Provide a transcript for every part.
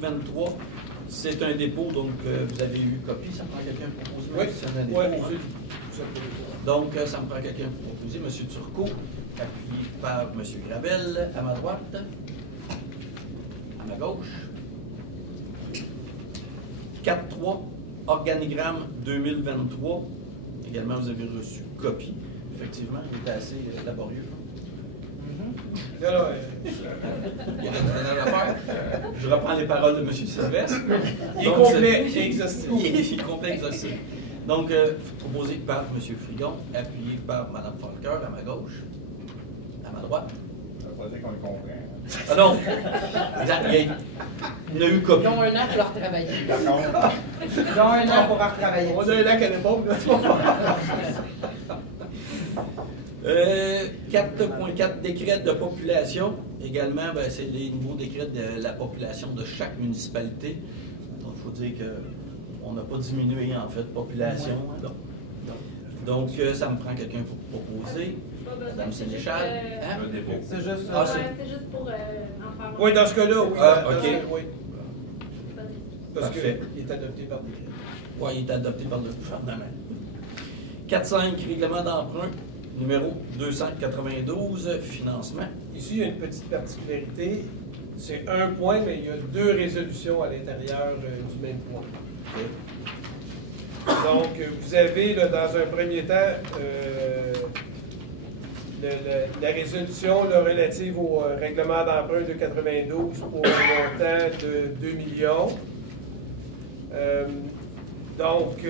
2023, c'est un dépôt, donc vous avez eu copie. Ça me prend quelqu'un pour proposer? Oui, c'est un dépôt. oui, Donc, ça me prend quelqu'un pour proposer. M. Turcot, appuyé par M. Gravel, à ma droite, à ma gauche. 4-3, organigramme 2023. Également, vous avez reçu copie. Effectivement, il était assez laborieux. Là, Il y a à faire. Je reprends les paroles de M. Sylvestre. il est complet et exhaustif. Il est complet et exhaustif. Donc, proposé par M. Frigon, appuyé par Mme Falqueur à ma gauche, à ma droite. Ça veut pas dire qu'on le comprend. Ah non! Il a eu copie. Ils ont un an pour leur travailler. Par contre, Ils ont un an pour leur travailler. On a un lac à l'époque. 4.4 décret de population. Également, ben, c'est les nouveaux décrets de la population de chaque municipalité. Donc, il faut dire qu'on n'a pas diminué, en fait, population. Hein. Donc, ça me prend quelqu'un pour proposer. Madame Sénéchal. Hein? C'est juste, C'est juste pour en faire. Oui, dans ce cas-là, oui. Ah, Dans ok. ce cas, oui. Parce Parfait. qu'il est adopté par décret. Oui, il est adopté par le gouvernement. 4.5, règlement d'emprunt, numéro 292, financement. Ici, il y a une petite particularité. C'est un point, mais il y a deux résolutions à l'intérieur du même point. Donc, vous avez, là, dans un premier temps, la résolution là, relative au règlement d'emprunt de 92 pour un montant de 2 millions. Donc,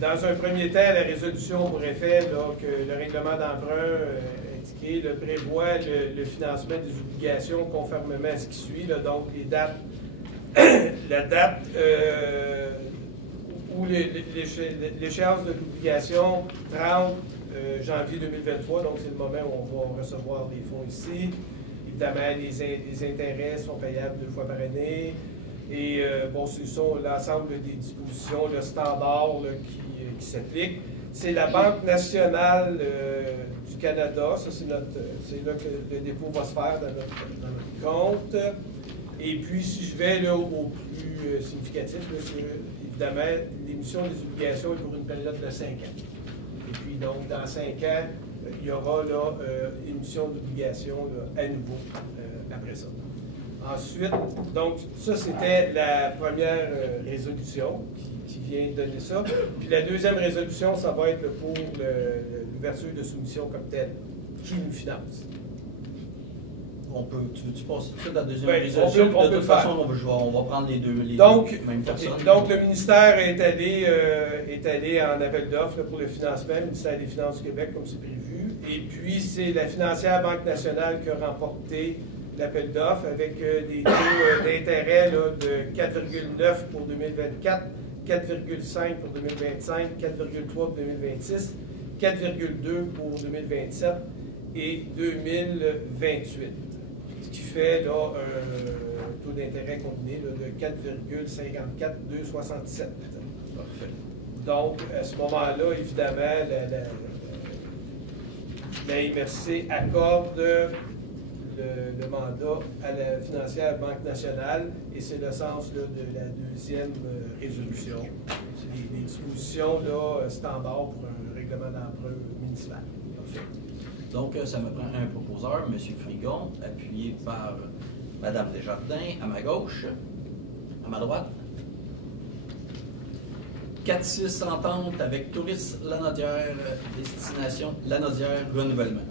dans un premier temps, la résolution pour effet là, que le règlement d'emprunt indiqué là, prévoit le financement des obligations conformément à ce qui suit. Là, donc, les dates, la date où l'échéance de l'obligation, 30 janvier 2023, donc c'est le moment où on va recevoir des fonds ici. Évidemment, les intérêts sont payables 2 fois par année. Et bon, ce sont l'ensemble des dispositions, le standard là, qui s'applique. C'est la Banque nationale du Canada, ça c'est là que le dépôt va se faire dans notre compte. Et puis, si je vais là, au plus significatif, c'est évidemment l'émission des obligations est pour une période de 5 ans. Et puis, donc, dans 5 ans, il y aura là, émission d'obligations à nouveau après ça. Ensuite, donc, ça, c'était la première résolution qui vient donner ça. Puis la deuxième résolution, ça va être pour l'ouverture de soumission comme telle, qui nous finance. Tu passes tout de suite à la deuxième Oui, résolution. on De peut toute le faire. façon, on va prendre les deux mêmes personnes. Donc, le ministère est allé en appel d'offres pour le financement, le ministère des Finances du Québec, comme c'est prévu. Et puis, c'est la financière Banque nationale qui a remporté l'appel d'offres avec des taux d'intérêt de 4,9 pour 2024, 4,5 pour 2025, 4,3 pour 2026, 4,2 pour 2027 et 2028. Ce qui fait là, un taux d'intérêt combiné là, de 4,54, 2,67. Parfait. Donc, à ce moment-là, évidemment, la MRC accorde le mandat à la financière Banque nationale et c'est le sens là, de la deuxième résolution. C'est des dispositions là, standards pour un règlement d'emprunt municipal. Parfait. Donc, ça me prend un proposeur, M. Frigon, appuyé par Mme Desjardins, à ma gauche, à ma droite. 4-6 entente avec Tourisme Lanaudière, destination Lanaudière Renouvellement.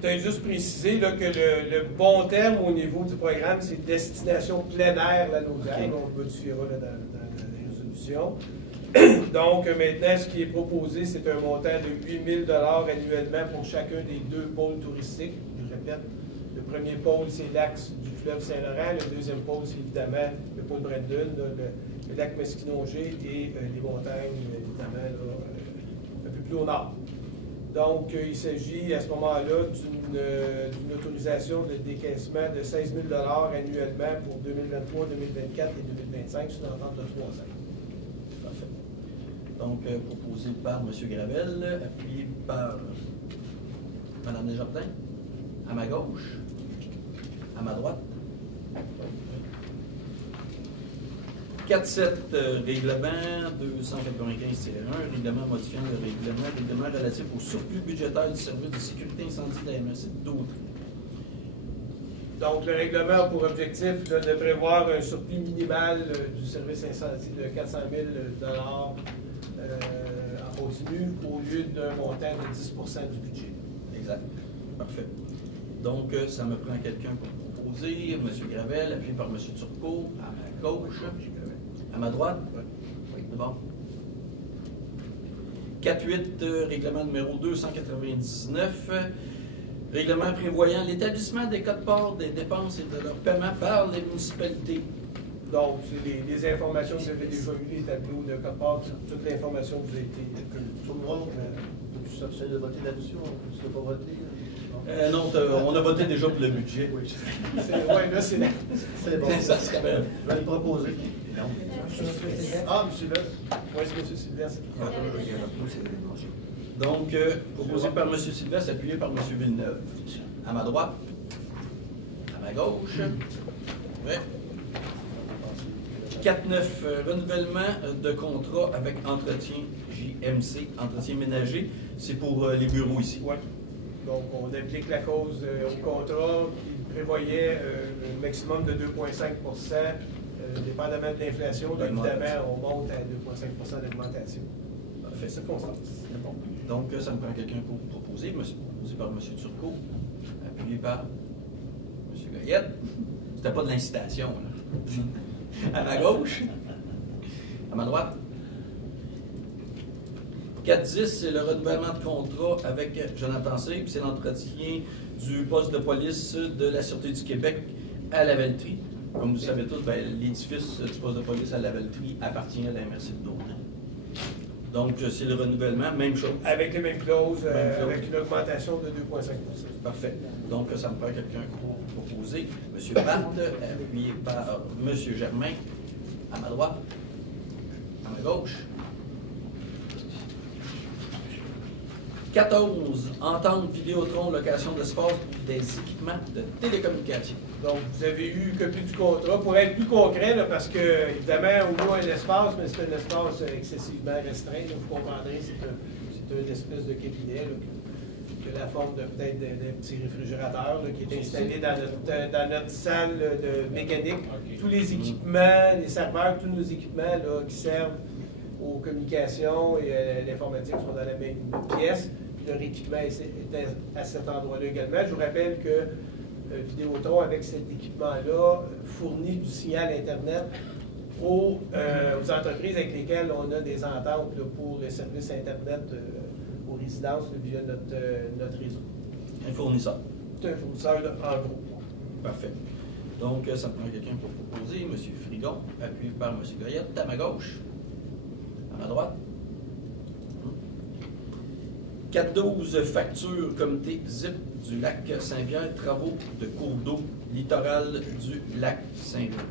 Peut-être juste préciser là, que le bon terme au niveau du programme, c'est destination plein air Lanaudière. Okay. On le modifierà là, dans la résolution. Donc, maintenant, ce qui est proposé, c'est un montant de 8 000 annuellement pour chacun des deux pôles touristiques. Je répète, le premier pôle, c'est l'axe du fleuve Saint-Laurent. Le deuxième pôle, c'est évidemment le pôle Brandon, le lac Mesquinongé et les montagnes, évidemment, là, un peu plus au nord. Donc, il s'agit à ce moment-là d'une autorisation de décaissement de 16 000 annuellement pour 2023, 2024 et 2025 sur une entente de 3 ans. Parfait. Donc, proposé par M. Gravel, appuyé par Mme Desjardins, à ma gauche, à ma droite. 4.7, règlement 295-1, règlement modifiant le règlement relatif au surplus budgétaire du service de sécurité incendie de la MRC d'Autry. Donc, le règlement a pour objectif là, de prévoir un surplus minimal du service incendie de 400 000 en continu au lieu d'un montant de 10 du budget. Exact. Parfait. Donc, ça me prend quelqu'un pour proposer. M. Gravel, appuyé par M. Turcot, à ma gauche. À ma droite? Oui. C'est bon. 4.8, règlement numéro 299. Règlement prévoyant l'établissement des codes-parts des dépenses et de leur paiement par les municipalités. Donc, c'est les informations que vous avez déjà eues, les tableaux de code-part, toute l'information vous a été communiquée. Tout le monde, tu s'abstiens de voter là-dessus, on ne peut pas voter. Non, on a voté déjà pour le budget. Oui, Oui, là, c'est là. c'est bon. Ça serait bien. Je vais le proposer. Ah, M. Bell. Oui, c'est M. Sylvestre. Donc, proposé par M. Sylvestre, appuyé par M. Villeneuve. À ma droite. À ma gauche. Ouais. 4.9, renouvellement de contrat avec Entretien JMC, Entretien ménager. C'est pour les bureaux ici. Oui. Donc, on applique la cause au contrat qui prévoyait un maximum de 2,5 dépendamment de l'inflation. Évidemment, on monte à 2,5 d'augmentation. Parfait. C'est constant. Bon. Donc, ça me prend quelqu'un pour proposer. Proposé par M. Turcot, appuyé par M. Goyette. C'était pas de l'incitation, là. À ma gauche. À ma droite. 4.10, c'est le renouvellement de contrat avec Jonathan C. C'est l'entretien du poste de police de la Sûreté du Québec à Lavaltrie. Comme vous savez tous, l'édifice du poste de police à Lavaltrie appartient à la MRC d'Autry. Donc, c'est le renouvellement, même chose. Avec les mêmes clauses, avec une augmentation de 2,5 Parfait. Donc, ça me prend quelqu'un pour proposer. M. Batte, appuyé par M. Germain, à ma droite, à ma gauche. 14, entente Vidéotron, location d'espace pour des équipements de télécommunications. Donc, vous avez eu copie du contrat. Pour être plus concret, là, parce que, évidemment, au moins un espace, mais c'est un espace excessivement restreint. Là, vous comprendrez, c'est une espèce de cabinet là, qui a la forme de peut-être d'un petit réfrigérateur là, qui est installé dans notre salle de mécanique. Tous les équipements, les serveurs, tous nos équipements là, qui servent aux communications et à l'informatique sont dans la même pièce. Puis leur équipement est à cet endroit-là également. Je vous rappelle que Vidéotron, avec cet équipement-là, fournit du signal Internet aux entreprises avec lesquelles on a des ententes là, pour les services Internet aux résidences là, via notre réseau. Un fournisseur. C'est un fournisseur là, en gros. Parfait. Donc, ça me prend quelqu'un pour proposer. M. Frigon, appuyé par M. Goyette, à ma gauche. À ma droite. 4.12, facture comité ZIP du lac Saint-Pierre, travaux de cours d'eau littoral du lac Saint-Pierre.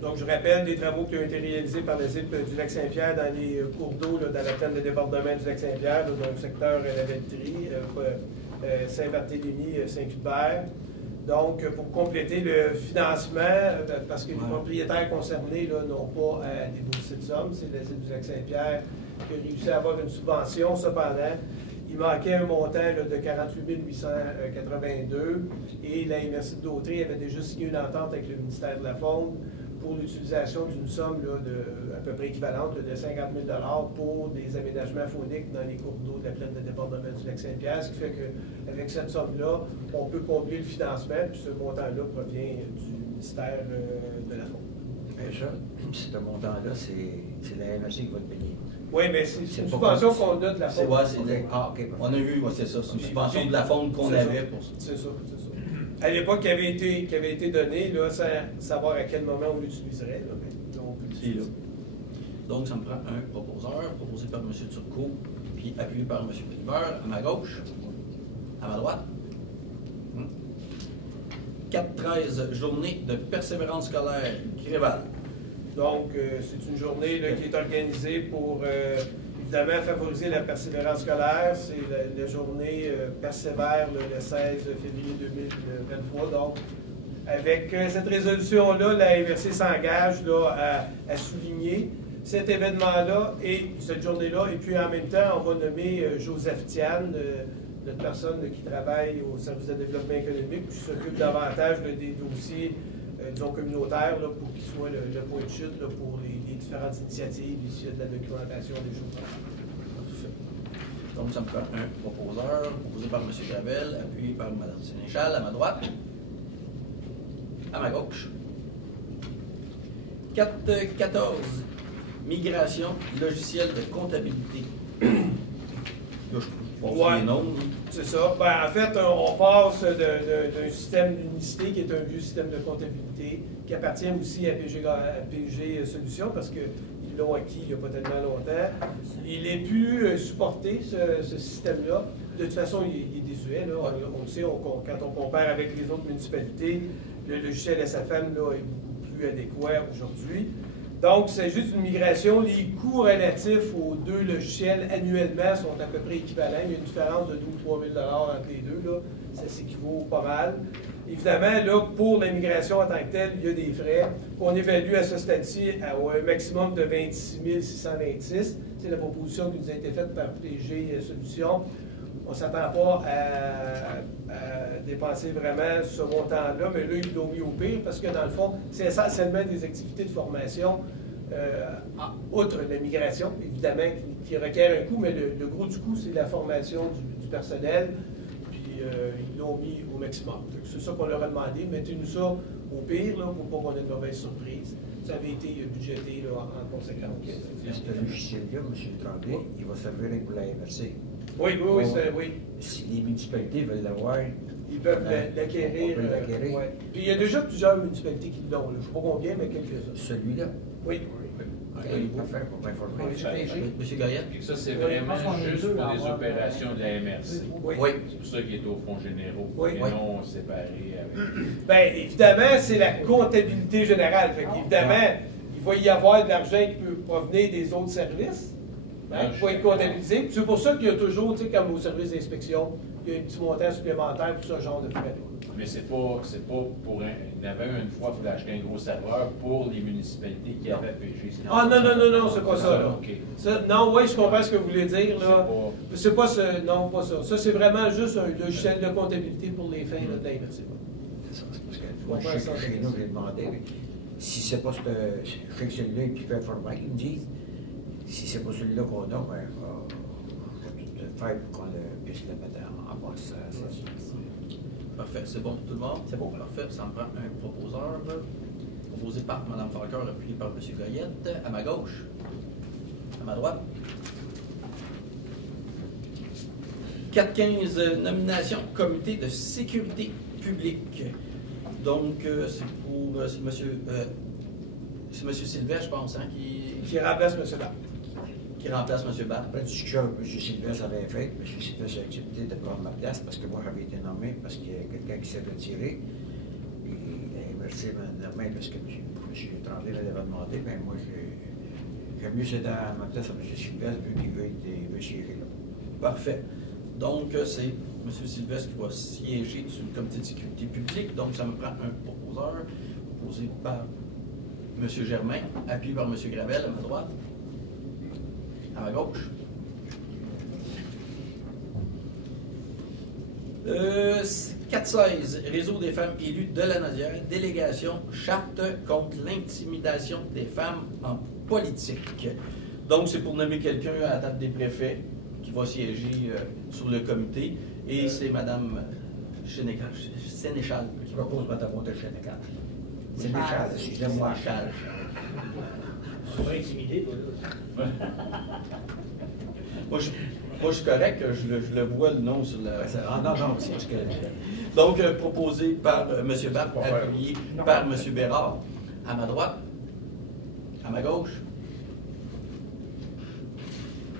Donc, je rappelle des travaux qui ont été réalisés par le ZIP du lac Saint-Pierre dans les cours d'eau, dans la plaine de débordement du lac Saint-Pierre, dans le secteur Lavaltrie, Saint-Barthélemy, Saint-Hubert. Donc, pour compléter le financement, parce que les propriétaires concernés n'ont pas à débourser de somme, c'est le ZIP du lac Saint-Pierre qui a réussi à avoir une subvention. Cependant, il manquait un montant de 48 882 et la MRC d'Autry avait déjà signé une entente avec le ministère de la Faune pour l'utilisation d'une somme à peu près équivalente de 50 000 pour des aménagements fauniques dans les cours d'eau de la plaine de débordement du lac Saint-Pierre, ce qui fait qu'avec cette somme-là, on peut combler le financement, puis ce montant-là provient du ministère de la Faune. Déjà, ce montant-là, c'est la MRC qui va le payer. Oui, mais c'est une subvention qu'on a de la Faune. On a eu, c'est ça, c'est une subvention de la Faune qu'on avait pour ça. C'est ça, c'est ça. À l'époque, qui avait été donnée, là, sans savoir à quel moment on l'utiliserait. C'est là. Donc, ça me prend un proposeur, proposé par M. Turcot, puis appuyé par M. Philibert, à ma gauche, à ma droite. 4.13, journée de persévérance scolaire, Gréval. Donc, c'est une journée là, qui est organisée pour, évidemment, favoriser la persévérance scolaire. C'est la journée persévère le 16 février 2023. Donc, Avec cette résolution-là, la MRC s'engage là, à souligner cet événement-là et cette journée-là. Et puis en même temps, on va nommer Joseph Tian, notre personne qui travaille au service de développement économique, qui s'occupe davantage là, des dossiers disons, communautaires là, pour qu'il soit le point de chute là, pour les différentes initiatives ici de la documentation des jours. Donc, ça me prend un proposeur, proposé par M. Gravel, appuyé par Mme Sénéchal, à ma droite. À ma gauche. 4.14. Migration, logiciel de comptabilité. Là, je pense les noms. C'est ça. Ben, en fait, on passe d'un système d'unicité qui est un vieux système de comptabilité qui appartient aussi à PG Solutions parce qu'ils l'ont acquis il n'y a pas tellement longtemps. Il n'est plus supporté, ce système-là. De toute façon, il est désuet. Là. On le sait, quand on compare avec les autres municipalités, le logiciel SFM là, est beaucoup plus adéquat aujourd'hui. Donc, c'est juste une migration. Les coûts relatifs aux deux logiciels annuellement sont à peu près équivalents. Il y a une différence de 2 000 ou 3 000 entre les deux. Là. Ça s'équivaut pas mal. Évidemment, là, pour la migration en tant que telle, il y a des frais qu'on évalue à ce stade-ci à un maximum de 26 626. C'est la proposition qui nous a été faite par PG Solutions. On ne s'attend pas à dépenser vraiment ce montant-là, mais là, ils l'ont mis au pire parce que, dans le fond, c'est essentiellement des activités de formation, outre la migration, évidemment, qui requiert un coût, mais le gros du coût, c'est la formation du personnel, puis ils l'ont mis au maximum. C'est ça qu'on leur a demandé. Mettez-nous ça au pire, là, pour pas qu'on ait de mauvaises surprises. Ça avait été budgété là, en conséquence. Ce logiciel-là, M. Tremblay, il va servir pour la MRC. Oui. Si les municipalités veulent l'avoir, ils peuvent l'acquérir. Ouais. Puis il y a déjà plusieurs municipalités qui l'ont. Je ne sais pas combien, mais quelques-uns. Celui-là? Oui. Parfait, pour m'informer. M. Goyette? Et ça, c'est vraiment juste pour les opérations de la MRC. Oui. C'est pour ça qu'il est au fonds généraux et non séparé avec... Bien, évidemment, c'est la comptabilité générale. Fait qu'évidemment, il va y avoir de l'argent qui peut provenir des autres services. Qui va être comptabilisé. C'est pour ça qu'il y a toujours, tu sais, comme au service d'inspection, il y a un petit montant supplémentaire pour ce genre de frais. Mais c'est pas pour un... Il y en avait une fois qu'il fallait acheter un gros serveur pour les municipalités qui avaient PG. Ah non, c'est pas ça. Là. Okay. Non, oui, je comprends ce que vous voulez dire. Là. C'est pas ça. Non, pas ça. Ça, c'est vraiment juste un logiciel de comptabilité pour les fins là, de la MRC. C'est ça, parce que moi, je sais que chez nous, j'ai demandé, si c'est pas celui-là qui fait informatique, ils me disent, si c'est pas celui-là qu'on a, ben, on va tout faire pour qu'on puisse le mettre en place. Parfait. C'est bon pour tout le monde? C'est bon. Parfait. Ça me prend un proposeur. Proposé par Mme Falker, appuyé par M. Goyette. À ma gauche. À ma droite. 4.15, nomination comité de sécurité publique. Donc, c'est pour... c'est M. Sylvestre, je pense, hein, qui remplace M. Barr. Qui remplace M. Barr. Après discussion avec M. Sylvestre avait fait, M. Sylvestre a accepté de prendre ma place parce que moi j'avais été nommé parce qu'il y a quelqu'un qui s'est retiré. Puis la MRC m'a nommé parce que M. Tremblay l'avait demandé, mais moi j'aime mieux céder à ma place à M. Sylvestre vu qu'il veut siéger là. Parfait. Donc, c'est M. Sylvestre qui va siéger sur le comité de sécurité publique. Donc, ça me prend un proposeur, proposé par M. Germain, appuyé par M. Gravel à ma droite. À ma gauche. 4.16, Réseau des femmes élues de la Naudière, délégation, charte contre l'intimidation des femmes en politique. Donc, c'est pour nommer quelqu'un à la table des préfets qui va siéger sur le comité. Et c'est Mme Sénéchal. Qui propose Mme Sénéchal. Sénéchal, excusez-moi. Tu vas intimider, toi, là. Moi, je suis correct, je le vois le nom sur la... Non, c'est parce que... Donc, proposé par M. Barr, appuyé par M. Bérard. À ma droite. À ma gauche.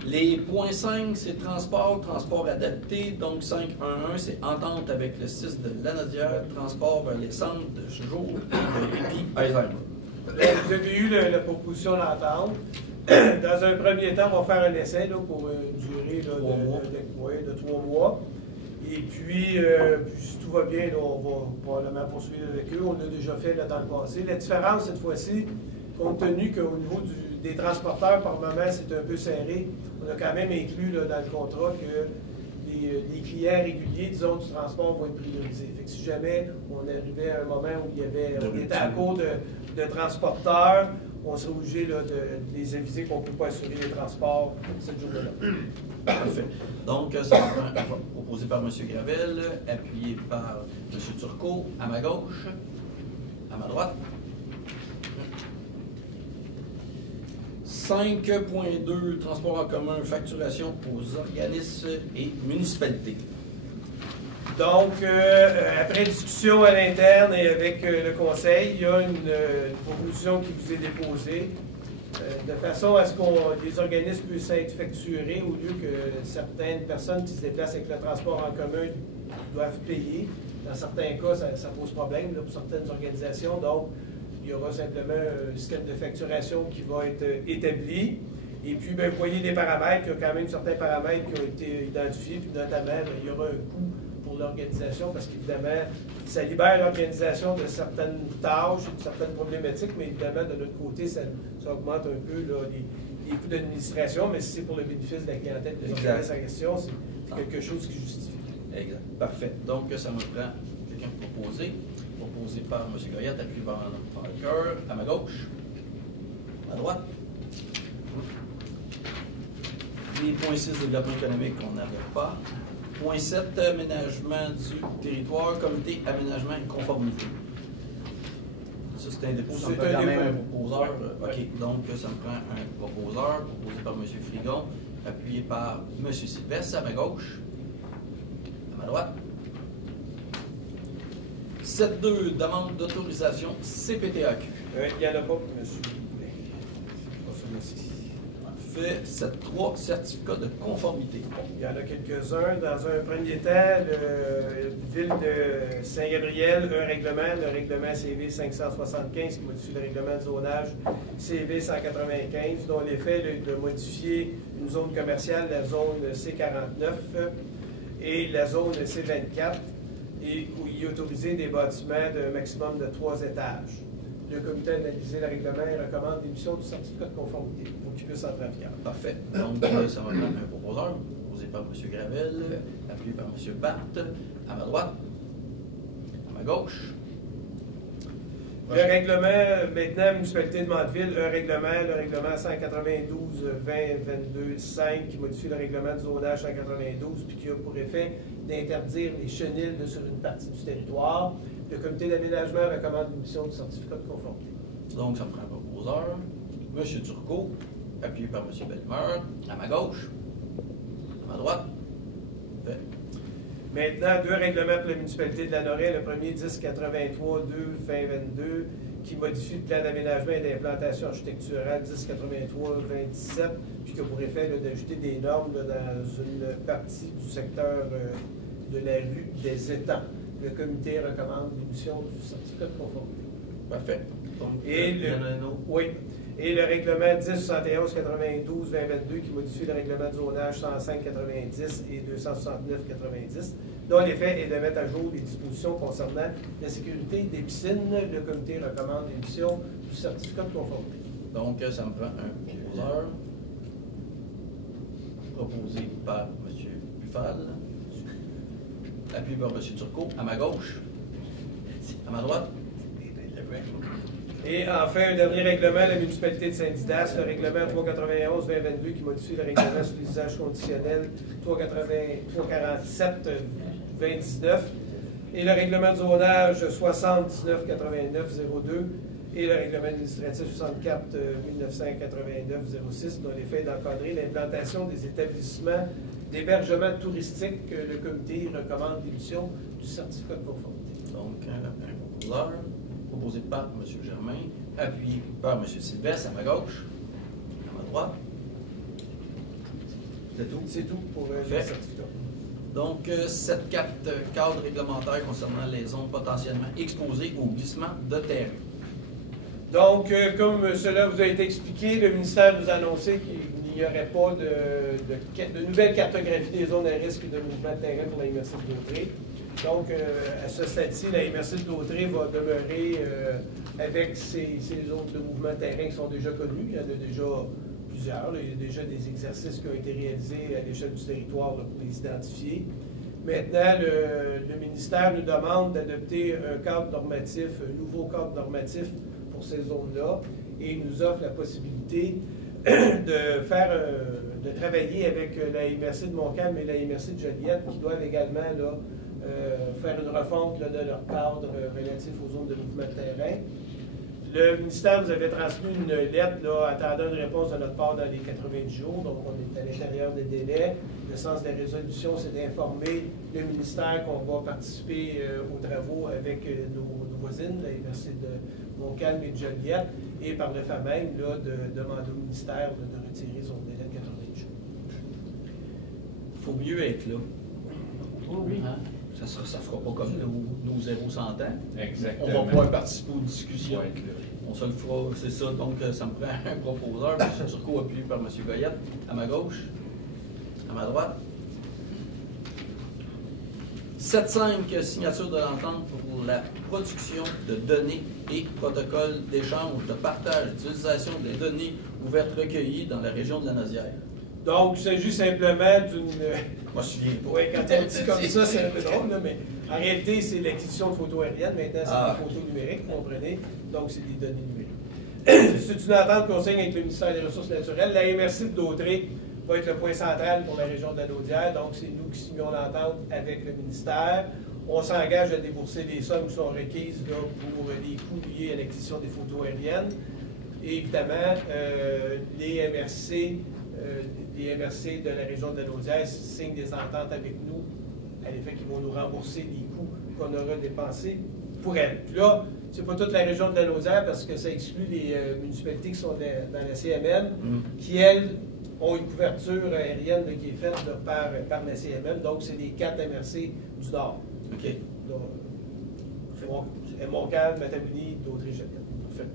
Les points 5, c'est transport adapté. Donc, 5.1.1, c'est entente avec le 6 de la Naudière, transport vers les centres de jour et de répit Alzheimer. Vous avez eu la proposition d'entente. Dans un premier temps, on va faire un essai là, pour une durée là, de 3 mois. Et puis, si tout va bien, là, on va probablement poursuivre avec eux. On l'a déjà fait là, dans le passé. La différence cette fois-ci, compte tenu qu'au niveau des transporteurs, par moment, c'est un peu serré, on a quand même inclus là, dans le contrat que les clients réguliers, disons, du transport vont être priorisés. Fait que si jamais on arrivait à un moment où on était à court de transporteurs, on serait obligé là, de les aviser qu'on ne peut pas assurer les transports cette journée-là. Parfait. Donc, ça va être proposé par M. Gravel, appuyé par M. Turcot, à ma gauche, à ma droite. 5.2, transport en commun, facturation aux organismes et municipalités. Donc, après discussion à l'interne et avec le conseil, il y a une proposition qui vous est déposée de façon à ce que les organismes puissent être facturés au lieu que certaines personnes qui se déplacent avec le transport en commun doivent payer. Dans certains cas, ça pose problème là, pour certaines organisations. Donc, il y aura simplement un système de facturation qui va être établi. Et puis, bien, vous voyez des paramètres. Il y a quand même certains paramètres qui ont été identifiés. Puis, notamment, bien, il y aura un coût pour l'organisation parce qu'évidemment, ça libère l'organisation de certaines tâches, de certaines problématiques, mais évidemment, de l'autre côté, ça augmente un peu là, les coûts d'administration. Mais si c'est pour le bénéfice de la clientèle des organismes en question, c'est quelque chose qui justifie. Exact. Parfait. Donc, ça me prend quelqu'un proposé par M. Goyette, appuyé par Parker, à ma gauche, à droite. Les points 6, développement économique, on n'avait pas. Point 7, aménagement du territoire, comité aménagement et conformité. Ça, c'est un dépôt, ça me prend quand même un proposeur. OK, donc ça me prend un proposeur, proposé par M. Frigon, appuyé par M. Sylvestre, à ma gauche, à ma droite. 7.2, demande d'autorisation CPTAQ. Il n'y en a pas, monsieur. Pas celui-ci. Parfait. 7.3, certificat de conformité. Il y en a quelques-uns. Dans un premier temps, la ville de Saint-Gabriel, un règlement, le règlement CV 575 qui modifie le règlement de zonage CV 195, dont l'effet est de modifier une zone commerciale, la zone C49 et la zone C24. Et où il est autorisé des bâtiments d'un maximum de 3 étages. Le comité a analysé le règlement et recommande l'émission du certificat de conformité pour qu'il puisse entrer en vigueur. Parfait. Donc, ça va prendre un proposeur, proposé par M. Gravel, appuyé par M. Barthes, à ma droite, à ma gauche. Le règlement, maintenant, municipalité de Mandeville, le règlement 192-2022-5 qui modifie le règlement de zonage 192 puis qui a pour effet d'interdire les chenilles sur une partie du territoire. Le comité d'aménagement recommande l'émission du certificat de conformité. Donc, ça me prend un proposeur. M. Turcot, appuyé par M. Bellemeur, à ma gauche, à ma droite. Fait. Maintenant, 2 règlements pour la municipalité de la Lorraine. Le premier, 1083-2-2022, qui modifie le plan d'aménagement et d'implantation architecturale 1083-27, puis qui a pour effet d'ajouter des normes là, dans une partie du secteur de la rue des Étangs. Le comité recommande l'émission du certificat de conformité. Parfait. Donc, oui. Et le règlement 1071-92-2022 qui modifie le règlement de zonage 105-90 et 269-90, dont l'effet est de mettre à jour les dispositions concernant la sécurité des piscines. Le comité recommande l'émission du certificat de conformité. Donc, ça me prend un proposeur proposé par M. Buffal, appuyé par M. Turcot, à ma gauche, à ma droite. Et enfin, un dernier règlement, la municipalité de Saint-Didas, le règlement 391-2022 qui modifie le règlement sur les usages conditionnels 347-2019 et le règlement de zonage 79-89-02 et le règlement administratif 64-1989-06 dont l'effet est d'encadrer l'implantation des établissements d'hébergement touristique que le comité recommande l'émission du certificat de conformité. Donc, un proposeur proposé par M. Germain, appuyé par M. Sylvestre, à ma gauche, à ma droite. C'est tout? C'est tout pour le certificat. Donc, 7.4 cadre réglementaire concernant les zones potentiellement exposées au glissement de terrain. Donc, comme cela vous a été expliqué, le ministère nous a annoncé qu'il qu'il n'y aurait pas de nouvelle cartographie des zones à risque de mouvement de terrain pour la MRC de Dautré. Donc, à ce stade-ci, la MRC de Dautré va demeurer avec ces zones de mouvement de terrain qui sont déjà connues. Il y en a déjà plusieurs. Là. Il y a déjà des exercices qui ont été réalisés à l'échelle du territoire là, pour les identifier. Maintenant, le ministère nous demande d'adopter un cadre normatif, un nouveau cadre normatif pour ces zones-là, et il nous offre la possibilité de travailler avec la MRC de Montcalm et la MRC de Joliette, qui doivent également là, faire une refonte là, de leur cadre relatif aux zones de mouvement de terrain. Le ministère nous avait transmis une lettre là, attendant une réponse de notre part dans les 90 jours, donc on est à l'intérieur des délais. Le sens de la résolution, c'est d'informer le ministère qu'on va participer aux travaux avec nos voisines, la MRC de Montcalm et de Joliette, et par le fait même là, de demander au ministère de retirer son délai de 90 jours. Il faut mieux être là. Oui. Hein? Ça ne fera pas comme nos 0-100 ans. Exactement. On va pouvoir participer aux discussions. Ouais, On se le fera, c'est ça. Donc, ça me prend un proposeur. M. Turcot, appuyé par M. Goyette. À ma gauche. À ma droite. 7.5, signature de l'entente pour la production de données et protocoles d'échange, de partage, d'utilisation des données ouvertes recueillies dans la région de la Naudière. Donc, il s'agit simplement d'une... Moi, je suis Oui, quand on dit comme ça, c'est un peu drôle, là, mais en réalité, c'est l'acquisition de photos aériennes. Maintenant, c'est des photos numériques, vous comprenez. Donc, c'est des données numériques. C'est une entente qu'on signe avec le ministère des Ressources naturelles. La MRC de Dautré va être le point central pour la région de la Naudière. Donc, c'est nous qui signons l'entente avec le ministère. On s'engage à débourser les sommes qui sont requises là, pour les coûts liés à l'acquisition des photos aériennes. Et évidemment, les MRC de la région de la Naudière signent des ententes avec nous à l'effet qu'ils vont nous rembourser les coûts qu'on aura dépensés pour elles. Puis là, c'est pas toute la région de la Naudière parce que ça exclut les municipalités qui sont dans la CMM, qui, elles, ont une couverture aérienne là, qui est faite là, par la CMM. Donc, c'est les 4 MRC du Nord. OK. Donc, Montcalm, Matagouny, Dautré, Joliette. Parfait.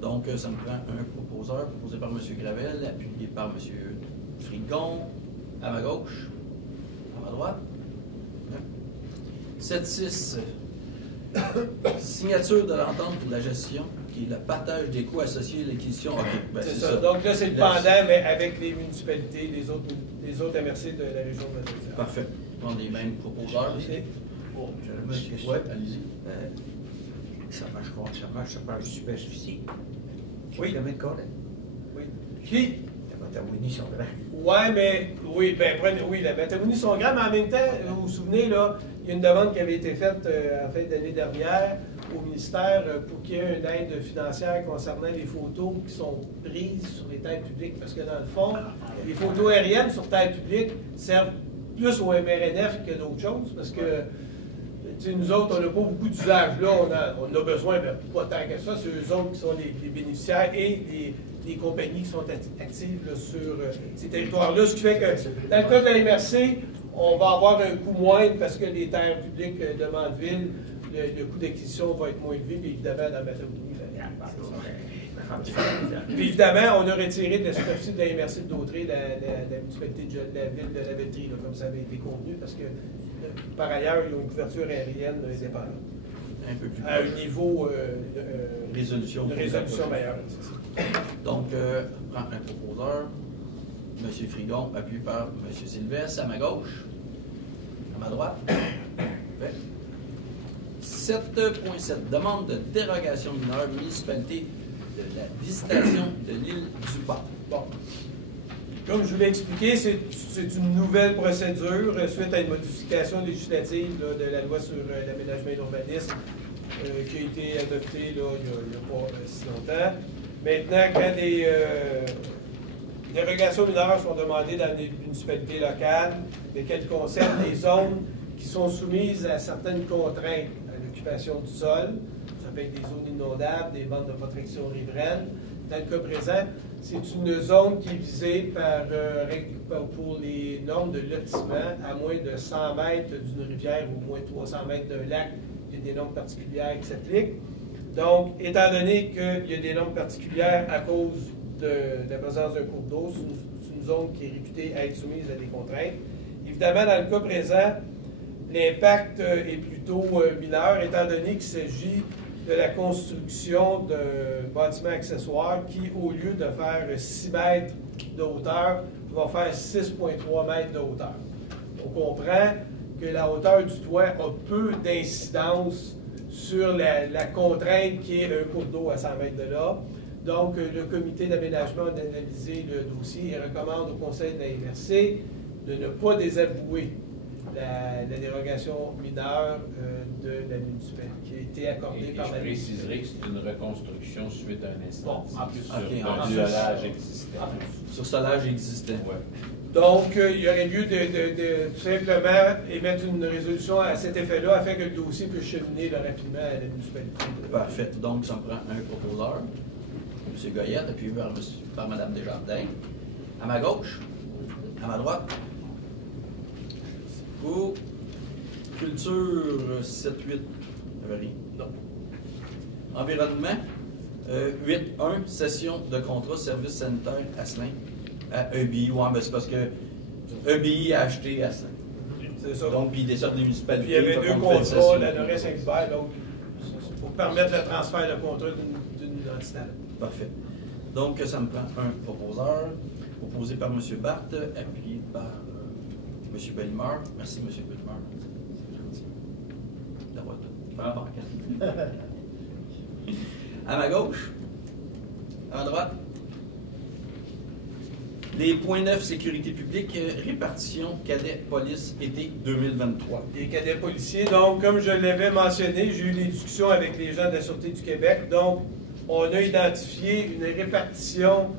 Donc, ça me prend un proposeur proposé par M. Gravel, appuyé par M. Frigon, à ma gauche, à ma droite. 7.6, signature de l'entente pour la gestion et le partage des coûts associés à l'acquisition. OK, ben c'est ça. Donc là, c'est le pendant, mais avec les municipalités, les autres MRC de la région de la Naudière. Parfait. On a les mêmes proposeurs. Oui, allez-y. Ça marche par le superficie. Oui. Le mètre carré. Oui. Qui? Les Matagouny sont grands. Oui, la Matagouny sont grands, mais en même temps, vous vous souvenez, là, il y a une demande qui avait été faite en fin d'année dernière au ministère pour qu'il y ait une aide financière concernant les photos qui sont prises sur les terres publiques. Parce que dans le fond, les photos aériennes sur terre publique servent plus au MRNF que d'autres choses, parce que nous autres, on n'a pas beaucoup d'usage là, on a besoin, mais pas tant que ça, c'est eux autres qui sont les bénéficiaires et les compagnies qui sont actives là, sur ces territoires-là, ce qui fait que dans le cas de la MRC, on va avoir un coût moindre parce que les terres publiques de Mandeville, le coût d'acquisition va être moins élevé, puis évidemment, dans Matagouny. Puis évidemment, on a retiré de la superficie de la MRC de Dautré la municipalité de la ville de la Lavellerie, comme ça avait été convenu, parce que par ailleurs, ils ont une couverture aérienne indépendante. Un peu plus à un niveau de résolution meilleure. Donc, on prend un proposeur, M. Frigon, appuyé par M. Sylvestre, à ma gauche, à ma droite. 7.7, demande de dérogation mineure, municipalité de la visitation de l'île du Pas. Bon. Comme je vous l'ai expliqué, c'est une nouvelle procédure suite à une modification législative là, de la loi sur l'aménagement et l'urbanisme qui a été adoptée là, il n'y a pas si longtemps. Maintenant, quand des dérogations mineures sont demandées dans des municipalités locales, mais qu'elles concernent des zones qui sont soumises à certaines contraintes à l'occupation du sol, ça peut être des zones inondables, des bandes de protection riveraine. Dans le cas présent, c'est une zone qui est visée pour les normes de lotissement à moins de 100 mètres d'une rivière ou moins de 300 mètres d'un lac. Il y a des normes particulières qui s'appliquent. Donc, étant donné qu'il y a des normes particulières à cause de la présence d'un cours d'eau, c'est une zone qui est réputée être soumise à des contraintes. Évidemment, dans le cas présent, l'impact est plutôt mineur, étant donné qu'il s'agit de la construction d'un bâtiment accessoire qui, au lieu de faire 6 mètres de hauteur, va faire 6,3 mètres de hauteur. On comprend que la hauteur du toit a peu d'incidence sur la contrainte qui est un cours d'eau à 100 mètres de là. Donc, le comité d'aménagement a analysé le dossier et recommande au conseil de la MRC de ne pas désavouer la dérogation mineure de la municipalité qui a été accordée par la municipalité. Je préciserai que c'est une reconstruction suite à un incendie. Bon, en plus. Sur Ok, un solage existant. Sur solage existant. Ouais. Donc, il y aurait lieu de tout simplement émettre une résolution à cet effet-là afin que le dossier puisse cheminer rapidement à la municipalité. Parfait. Donc, ça me prend un proposeur. M. Goyette, appuyé par Mme Desjardins. À ma gauche, à ma droite. Pour culture 7-8, Valérie. Non. Environnement 8-1, session de contrat service sanitaire Asselin à EBI. Ouais, mais c'est parce que EBI a acheté Asselin. C'est ça. Donc, puis il dessert des municipalités. Puis il y avait fait deux qu'on fait une contrats, session. la Norée Saint-Hubert, donc c'est pour permettre le transfert de contrat d'une entité. Parfait. Donc, ça me prend un proposeur, proposé par M. Barthes, appuyé par M. Bellemare. Merci, M. Bellemare. C'est gentil d'avoir tout. À ma gauche, à ma droite, les points 9 sécurité publique, répartition cadet police été 2023. Les cadets policiers, donc, comme je l'avais mentionné, j'ai eu des discussions avec les gens de la Sûreté du Québec. Donc, on a identifié une répartition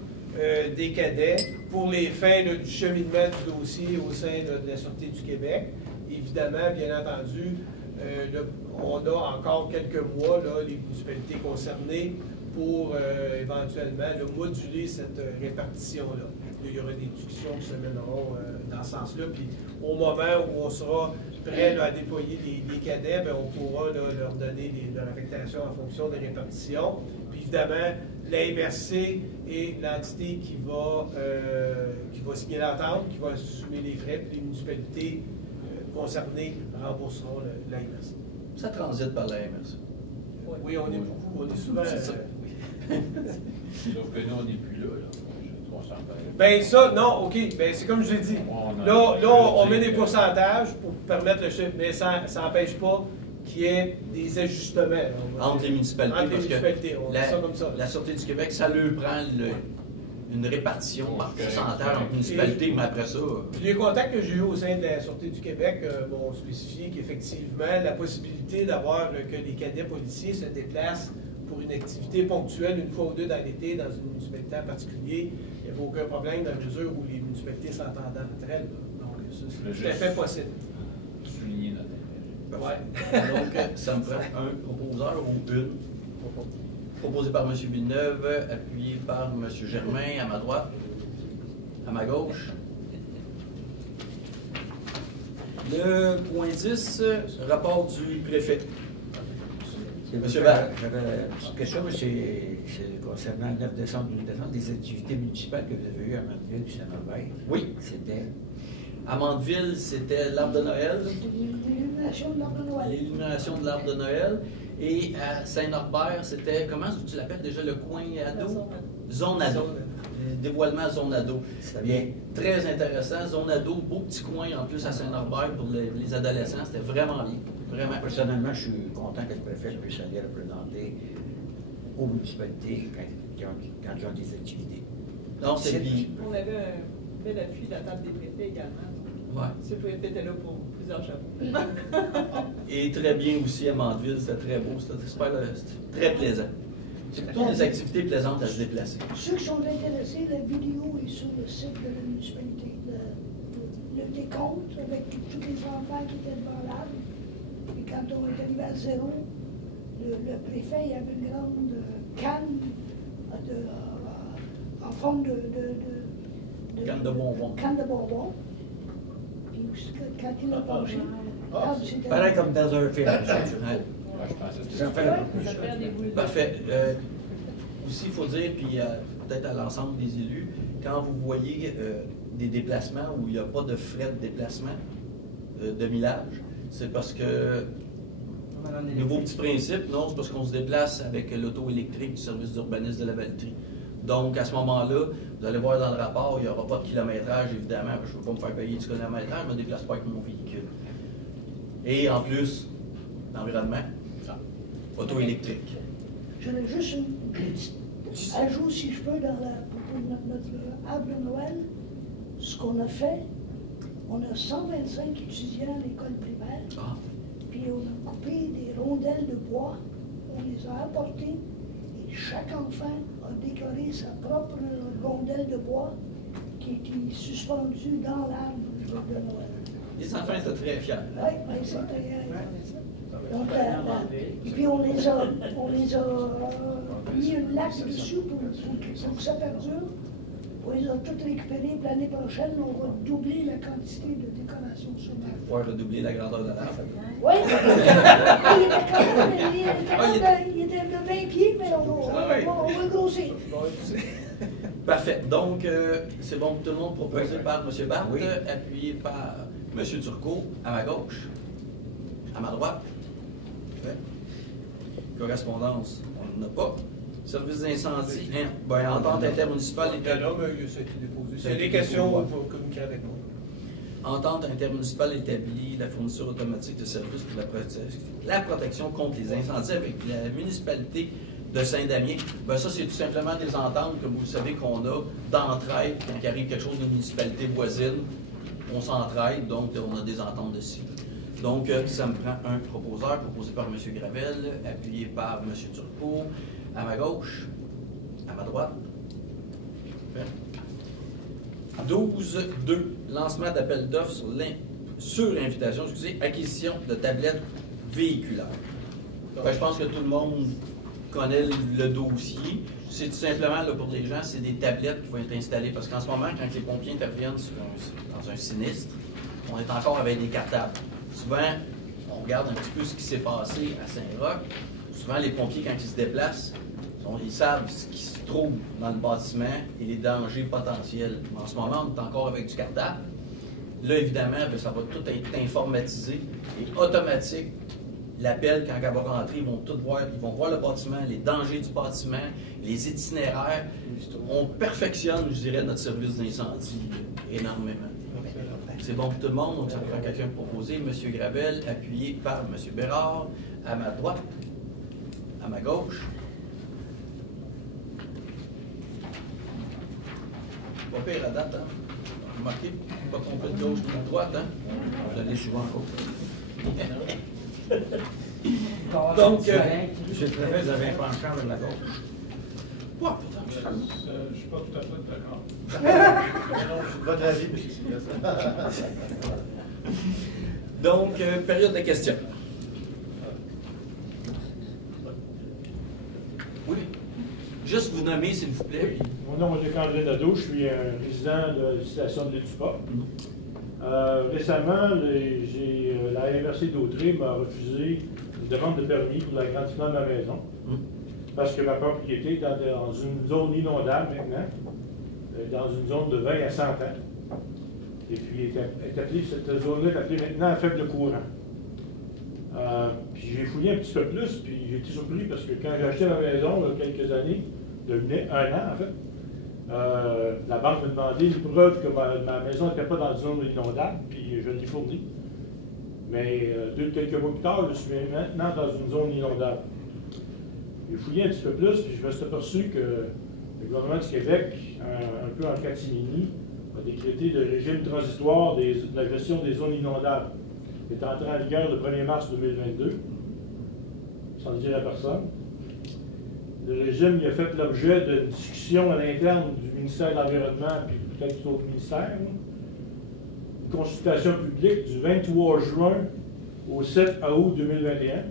des cadets pour les fins du cheminement du dossier au sein de la Sûreté du Québec. Évidemment, bien entendu, on a encore quelques mois, là, les municipalités concernées, pour éventuellement moduler cette répartition-là. Il y aura des discussions qui se mèneront dans ce sens-là. Puis au moment où on sera prêt à déployer les cadets, bien, on pourra leur donner leur affectation en fonction des répartitions. Puis évidemment, la MRC est l'entité qui va signer l'entente, qui va assumer les frais, puis les municipalités concernées rembourseront la MRC. Ça transite par la MRC. Oui, on est beaucoup, on est souvent... C'est ça. Sauf que nous, on n'est plus là. On s'en parle. Ben ça, non, OK, ben c'est comme je l'ai dit. Là, on met des pourcentages pour permettre le chiffre, mais ça n'empêche pas qu'il y ait des ajustements. Entre les municipalités. Entre les parce que municipalités, on dit ça comme ça. La Sûreté du Québec, ça leur prend une répartition par pourcentage entre municipalités, mais après ça. Puis les contacts que j'ai eus au sein de la Sûreté du Québec m'ont spécifié qu'effectivement, la possibilité d'avoir que les cadets policiers se déplacent pour une activité ponctuelle une fois ou deux dans l'été, dans une municipalité en particulier, il n'y avait aucun problème dans la mesure où les municipalités s'entendent entre elles. Donc, ça, c'est tout à fait possible. Souligner notre intérêt. Ouais. Donc, ça me prend un proposeur ou une. Proposé par M. Villeneuve, appuyé par M. Germain à ma droite, à ma gauche. Le point 10, rapport du préfet. Monsieur Barre. J'avais une petite question, c'est concernant le 9 décembre, 12 décembre, des activités municipales que vous avez eues à Mandeville et Saint-Norbert. Oui. C'était. À Mandeville, c'était l'arbre de Noël. L'illumination de l'arbre de Noël. L'illumination de l'arbre de Noël. Et à Saint-Norbert, c'était, comment tu l'appelles déjà, le coin ado? Zone ado. Dévoilement zone ado. C'était bien. Très intéressant. Zone ado, beau petit coin en plus à Saint-Norbert pour les adolescents. C'était vraiment bien. Vraiment. Personnellement, je suis content que le préfet puisse aller représenter aux municipalités quand ils ont des activités. Non, c'est bien. On avait un bel appui de la table des préfets également. Ouais. Ce préfet était là pour plusieurs chapeaux. Et très bien aussi à Mandeville. C'était très beau. C'était super, c'était très plaisant. C'est plutôt des activités plaisantes à se déplacer. Ceux qui sont intéressés, la vidéo est sur le site de la municipalité. Le décompte avec tous les enfants qui étaient devant l'arbre. Et quand on est arrivé à zéro, le préfet il avait une grande canne en forme de Canne de bonbons. Canne de bonbons. Puis quand il a plongé, c'était... Pareil comme dans un film. Ouais. Ouais, je pense que Ça c'était fait un peu plus. Ça fait des boules de- Parfait. Aussi, il faut dire, puis peut-être à l'ensemble des élus, quand vous voyez des déplacements où il n'y a pas de frais de déplacement, de millage, c'est parce que, nouveau petit principe, non, c'est parce qu'on se déplace avec l'auto électrique du service d'urbanisme de la Valtrie. Donc, à ce moment-là, vous allez voir dans le rapport, il n'y aura pas de kilométrage, évidemment. Je ne veux pas me faire payer du kilométrage, je ne me déplace pas avec mon véhicule. Et en plus, l'environnement, auto électrique. J'aurais juste une petite ajout, si je peux, dans pour notre arbre de Noël. Ce qu'on a fait, on a 125 étudiants à l'école primaire, puis on a coupé des rondelles de bois, on les a apportées, et chaque enfant a décoré sa propre rondelle de bois qui est suspendue dans l'arbre de Noël. Les enfants étaient très fiers. Oui, c'était... Donc, et puis on les a mis une laque dessus pour que ça perdure. On les a toutes récupérées, puis l'année prochaine, on va doubler la quantité de décoration sur l'arbre. Pouvoir doubler la grandeur de l'arbre. Oui, il était de 20 pieds, mais on va le grossir. Parfait. Donc, c'est bon pour tout le monde, proposé par M. Barthes, Oui. appuyé par M. Turcot, à ma gauche, à ma droite. Parfait. Correspondance, on n'en a pas. Service d'incendie, entente intermunicipale établie. Ça a été déposé. S'il y a des questions, on va communiquer avec nous. Entente intermunicipale établie, la fourniture automatique de services pour la protection contre les incendies avec la municipalité de Saint-Damien. Ben ça, c'est tout simplement des ententes, comme vous le savez, qu'on a d'entraide. Quand il arrive quelque chose d'une municipalité voisine, on s'entraide, donc on a des ententes dessus. Donc, ça me prend un proposeur, proposé par M. Gravel, appuyé par M. Turcot, à ma gauche, à ma droite. 12.2, lancement d'appel d'offres sur invitation, acquisition de tablettes véhiculaires. Ben, je pense que tout le monde connaît le dossier. C'est tout simplement, là, pour les gens, c'est des tablettes qui vont être installées. Parce qu'en ce moment, quand les pompiers interviennent dans un sinistre, on est encore avec des cartables. Souvent, on regarde un petit peu ce qui s'est passé à Saint-Roch. Souvent, les pompiers, quand ils se déplacent, ils savent ce qui se trouve dans le bâtiment et les dangers potentiels. En ce moment, on est encore avec du cartable. Là, évidemment, ça va tout être informatisé et automatique. L'appel, quand elle va rentrer, ils vont tout voir. Ils vont voir le bâtiment, les dangers du bâtiment, les itinéraires. On perfectionne, je dirais, notre service d'incendie énormément. C'est bon pour tout le monde, donc ça prend quelqu'un proposé. M. Gravel, appuyé par M. Bérard, à ma droite, à ma gauche. Pas pire à date, hein? Remarquez, pas trompé de gauche ni de droite, hein? Vous allez souvent en côté. Donc, Je préfère vous avez un penchant vers la gauche. Ouais, pourtant, Je ne suis pas tout à fait d'accord. Non, je suis de votre avis, M. Sylvestre. donc, période de questions. Oui. Juste vous nommer, s'il vous plaît. Mon nom est André Nadeau, je suis un résident de la station de l'île du Port. Récemment, la MRC d'Autrey m'a refusé une demande de permis pour l'agrandissement de ma maison. Parce que ma propriété est dans une zone inondable maintenant, dans une zone de 20 à 100 ans. Et puis, cette zone-là est appelée maintenant à faible courant. Puis j'ai fouillé un petit peu plus, puis j'ai été surpris parce que quand j'ai acheté ma maison, il y a quelques années, devenait un an en fait, la banque m'a demandé une preuve que ma maison n'était pas dans une zone inondable, puis je l'ai fourni. Mais quelques mois plus tard, je suis maintenant dans une zone inondable. J'ai fouillé un petit peu plus, puis je me suis aperçu que le gouvernement du Québec, un peu en catimini, a décrété le régime transitoire de la gestion des zones inondables. Il est entré en vigueur le 1er mars 2022, sans le dire à personne. Le régime il a fait l'objet d'une discussion à l'interne du ministère de l'Environnement puis peut-être d'autres ministères. Une consultation publique du 23 juin au 7 août 2021.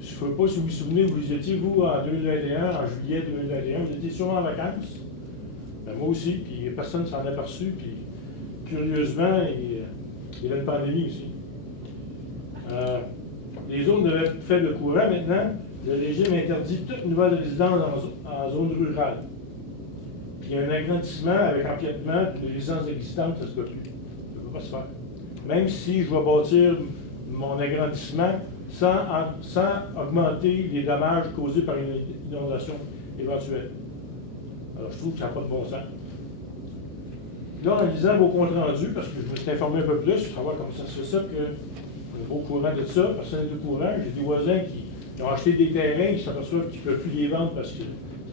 Je ne sais pas si vous vous souvenez, vous étiez, vous, en 2021, en juillet 2021, vous étiez sûrement en vacances. Ben, moi aussi, puis personne ne s'en a aperçu, puis curieusement, il y avait une pandémie aussi. Les zones de faible courant, maintenant, le régime interdit toute nouvelle résidence en zone rurale. Puis un agrandissement avec empiètement, puis les résidences existantes, ça ne se peut plus. Ça ne peut pas se faire. Même si je vais bâtir mon agrandissement sans augmenter les dommages causés par une inondation éventuelle. Alors, je trouve que ça n'a pas de bon sens. Là, en lisant vos comptes rendus, parce que je me suis informé un peu plus, je savoir comment ça se fait ça, que on est au courant de ça, personne n'est au courant. J'ai des voisins qui ont acheté des terrains, qui s'aperçoivent qu'ils ne peuvent plus les vendre parce que ça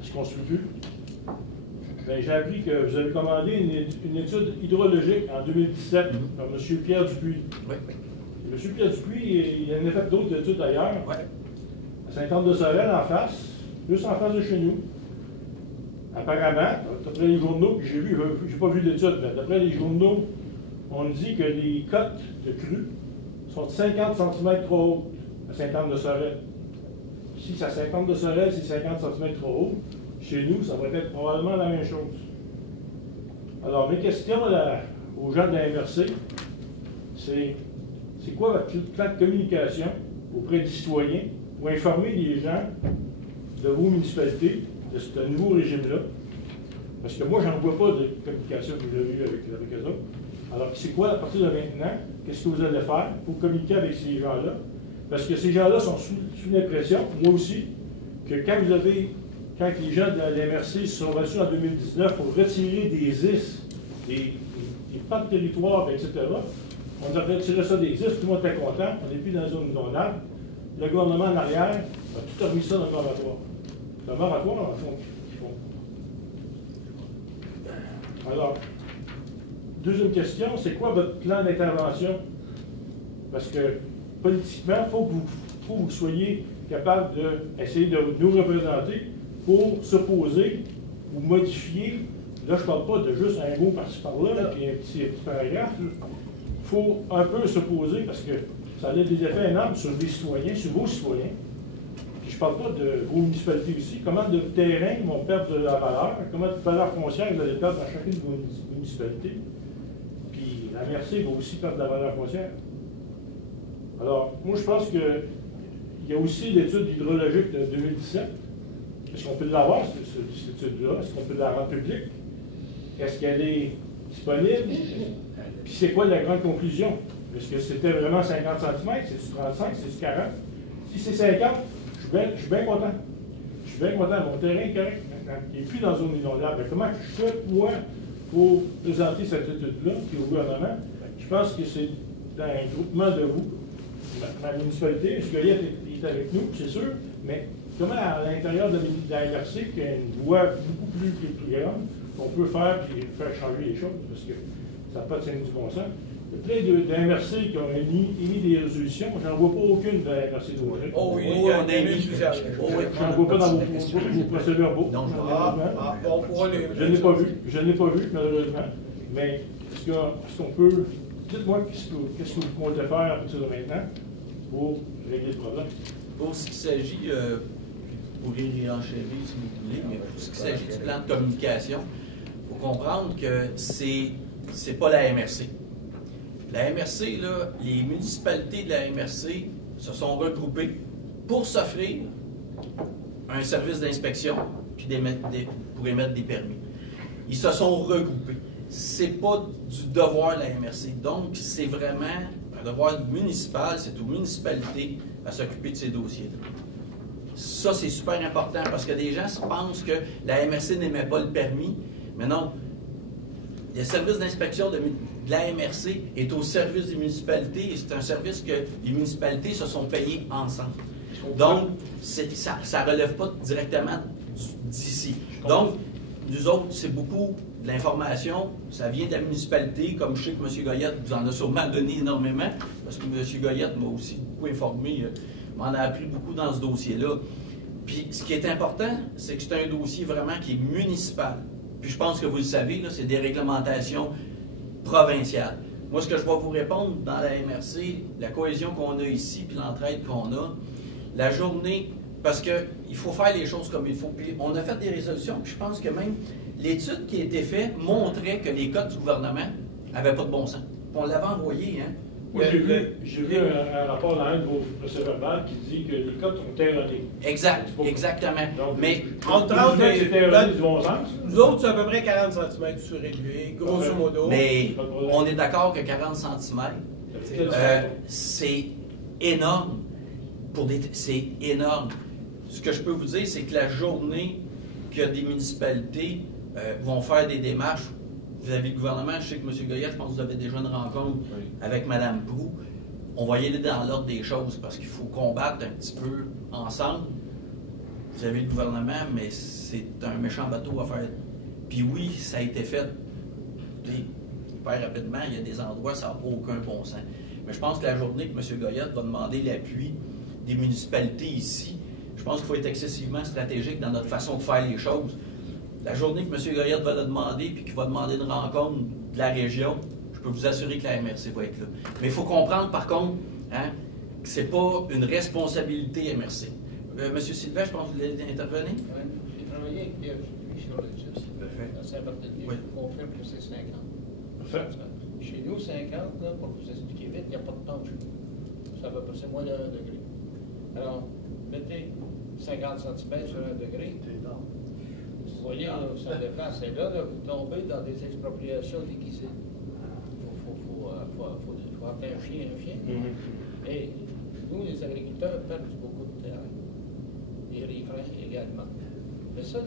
ne se construit plus. Bien, j'ai appris que vous avez commandé une étude hydrologique en 2017 par M. Pierre Dupuis. Oui. M. Pierre Dupuis, il en a fait d'autres études d'ailleurs. Oui. À Sainte-Anne-de-Sorel, en face, juste en face de chez nous. Apparemment, d'après les journaux que j'ai vus, je n'ai pas vu l'étude, mais d'après les journaux, on dit que les cotes de crue sont de 50 cm trop hautes à Sainte-Anne-de-Sorel. Si c'est à Sainte-Anne-de-Sorel, c'est 50 cm trop haut. Chez nous, ça va être probablement la même chose. Alors, mes questions aux gens de la MRC, c'est quoi votre plan de communication auprès des citoyens pour informer les gens de vos municipalités de ce nouveau régime-là? Parce que moi, j'en vois pas de communication que vous avez eue avec eux autres. Alors, c'est quoi, à partir de maintenant, qu'est-ce que vous allez faire pour communiquer avec ces gens-là? Parce que ces gens-là sont sous l'impression, moi aussi, que quand les gens de la MRC se sont reçus en 2019 pour retirer des IS, des plans de territoire, etc., on a retiré ça des IS, tout le monde était content, on n'est plus dans la zone inondable. Le gouvernement en arrière a tout remis ça dans le moratoire. Le moratoire, en fond, qu'ils font. Alors, deuxième question, c'est quoi votre plan d'intervention? Parce que politiquement, il faut que vous soyez capable d'essayer de nous représenter pour s'opposer ou modifier. Là, je ne parle pas de juste un mot par-ci par-là, puis un petit paragraphe. Il faut un peu s'opposer parce que ça a des effets énormes sur les citoyens, sur vos citoyens. Puis je ne parle pas de vos municipalités aussi. Comment de terrains vont perdre de la valeur, comment de valeur foncière vous allez perdre dans chacune de vos municipalités. Puis la MRC va aussi perdre de la valeur foncière. Alors, moi, je pense qu'il y a aussi l'étude hydrologique de 2017. Est-ce qu'on peut l'avoir, cette étude-là? Est-ce qu'on peut la rendre publique? Est-ce qu'elle est disponible? Puis c'est quoi la grande conclusion? Est-ce que c'était vraiment 50 cm? C'est-tu 35? C'est-tu 40? Si c'est 50, je suis bien content. Je suis bien content. Mon terrain est correct maintenant. Il n'est plus dans une zone inondable. Mais comment je fais, moi, pour présenter cette étude-là, puis au gouvernement? Je pense que c'est dans un groupement de vous. Ma municipalité, M. Goyette est avec nous, c'est sûr, mais comment à l'intérieur de la MRC, qui a une voix beaucoup plus grande, on peut faire changer les choses, parce que ça n'a pas de signe du bon sens. Il y a plein de MRC qui ont émis des résolutions. J'en vois pas aucune de la MRC d'Audrey. Oh oui, il y en a émis plusieurs. J'en vois pas dans vos procès-verbaux. Je ne l'ai pas vu, malheureusement. Mais est-ce qu'on peut... Dites-moi qu'est-ce que vous comptez faire à partir de maintenant pour régler le problème. Pour ce qui s'agit, vous pourrez réenchérir si vous voulez, mais pour ce qui s'agit du plan de communication, il faut comprendre que c'est pas la MRC. La MRC, là, les municipalités de la MRC se sont regroupées pour s'offrir un service d'inspection puis pour émettre des permis. Ils se sont regroupés. C'est pas du devoir de la MRC. Donc, c'est vraiment un devoir municipal, c'est aux municipalités à s'occuper de ces dossiers-là. Ça, c'est super important parce que des gens pensent que la MRC n'émet pas le permis, mais non. Le service d'inspection de la MRC est au service des municipalités et c'est un service que les municipalités se sont payées ensemble. Donc, ça ne relève pas directement d'ici. Donc, nous autres, c'est beaucoup de l'information, ça vient de la municipalité, comme je sais que M. Goyette vous en a sûrement donné énormément, parce que M. Goyette m'a aussi beaucoup informé, m'en a appris beaucoup dans ce dossier-là. Puis, ce qui est important, c'est que c'est un dossier vraiment qui est municipal. Puis, je pense que vous le savez, c'est des réglementations provinciales. Moi, ce que je vais vous répondre dans la MRC, la cohésion qu'on a ici, puis l'entraide qu'on a, la journée, parce qu'il faut faire les choses comme il faut. Puis, on a fait des résolutions, puis je pense que même l'étude qui a été faite montrait que les codes du gouvernement n'avaient pas de bon sens. Puis on l'avait envoyé, hein? Moi, j'ai vu un rapport dans un de vos procès-verbal qui dit que les cotes sont erronées. Exact, exactement. Donc, Mais entre 30 et c'est erroné du bon sens. nous autres, c'est à peu près 40 cm surélevé, grosso modo. Mais on est d'accord que 40 cm, c'est énorme. C'est énorme. Ce que je peux vous dire, c'est que la journée que des municipalités vont faire des démarches vis-à-vis du gouvernement, je sais que M. Goyette, je pense que vous avez déjà une rencontre avec Mme Proulx, on va y aller dans l'ordre des choses parce qu'il faut combattre un petit peu ensemble vis-à-vis du gouvernement, mais c'est un méchant bateau à faire. Puis oui, ça a été fait hyper rapidement, il y a des endroits, ça n'a aucun bon sens. Mais je pense que la journée que M. Goyette va demander l'appui des municipalités ici, je pense qu'il faut être excessivement stratégique dans notre façon de faire les choses. La journée que M. Goyette va le demander, puis qu'il va demander une rencontre de la région, je peux vous assurer que la MRC va être là. Mais il faut comprendre, par contre, hein, que ce n'est pas une responsabilité MRC. M. Sylvain, je pense que vous voulez intervenir? Oui, j'ai travaillé avec Pierre Julie sur le GIS. À Saint-Barthélemy, je vous confirme que c'est 50. Parfait. Chez nous, 50, là, pour vous expliquer vite, il n'y a pas de temps chez nous. Ça va passer moins de 1 degré. Alors, mettez 50 cm sur 1 degré. Vous voyez, ça dépasse. Et là, vous tombez dans des expropriations déguisées. Il faut appeler un chien. Et nous, les agriculteurs, perdent beaucoup de terrain. Les riverains également. Mais ça,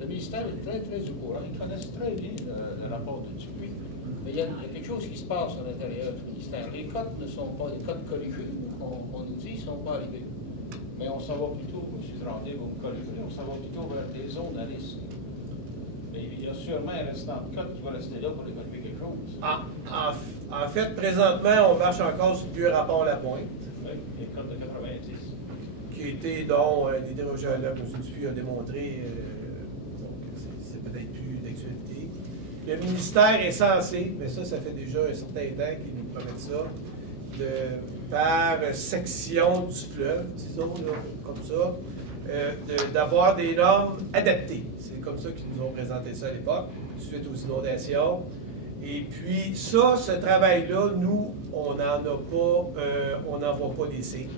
le ministère est très, très au courant. Ils connaissent très bien le rapport de Dupuis. Mais il y a quelque chose qui se passe à l'intérieur du ministère. Les cotes ne sont pas, les cotes corrigées, qu'on nous dit, ne sont pas arrivées. Mais on s'en va plutôt, M. Tremblay, vous me corrigerez, on s'en va plutôt vers des zones à risque. Mais il y a sûrement un restant de cote qui va rester là pour évaluer quelque chose. En fait, présentement, on marche encore sur le vieux rapport Lapointe. Oui, les cotes de 90. Qui a été, dont les dérogeurs-là, M. Dupuis a démontré, donc c'est peut-être plus d'actualité. Le ministère est censé, mais ça fait déjà un certain temps qu'ils nous promettent ça, par section du fleuve, disons, là, comme ça, d'avoir des normes adaptées. C'est comme ça qu'ils nous ont présenté ça à l'époque, suite aux inondations. Et puis ça, ce travail-là, nous, on n'en a pas, on n'en voit pas les signes.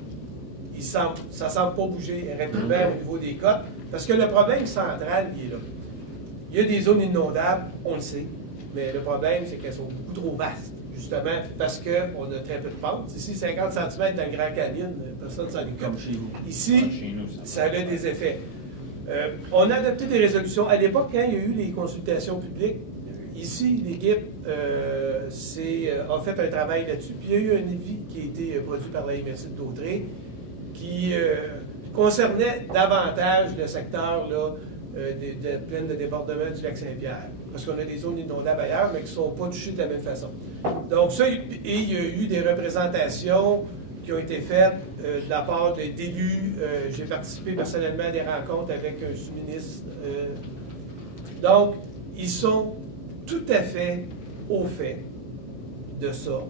Ça ne semble pas bouger rapidement au niveau des cotes, parce que le problème central, il est là. Il y a des zones inondables, on le sait, mais le problème, c'est qu'elles sont beaucoup trop vastes, justement, parce qu'on a très peu de pente. Ici, 50 cm dans le Grand Canyon, personne ne s'en est Comme chez vous. Ici, ça a des effets. On a adopté des résolutions. À l'époque, quand il y a eu les consultations publiques, ici, l'équipe a fait un travail là-dessus. Puis il y a eu un avis qui a été produit par la MRC de Dautré qui concernait davantage le secteur là, de plaine de débordement du lac Saint-Pierre. Parce qu'on a des zones inondables ailleurs, mais qui ne sont pas touchées de la même façon. Donc ça, et il y a eu des représentations qui ont été faites de la part d'élus. J'ai participé personnellement à des rencontres avec un sous-ministre. Donc, ils sont tout à fait au fait de ça.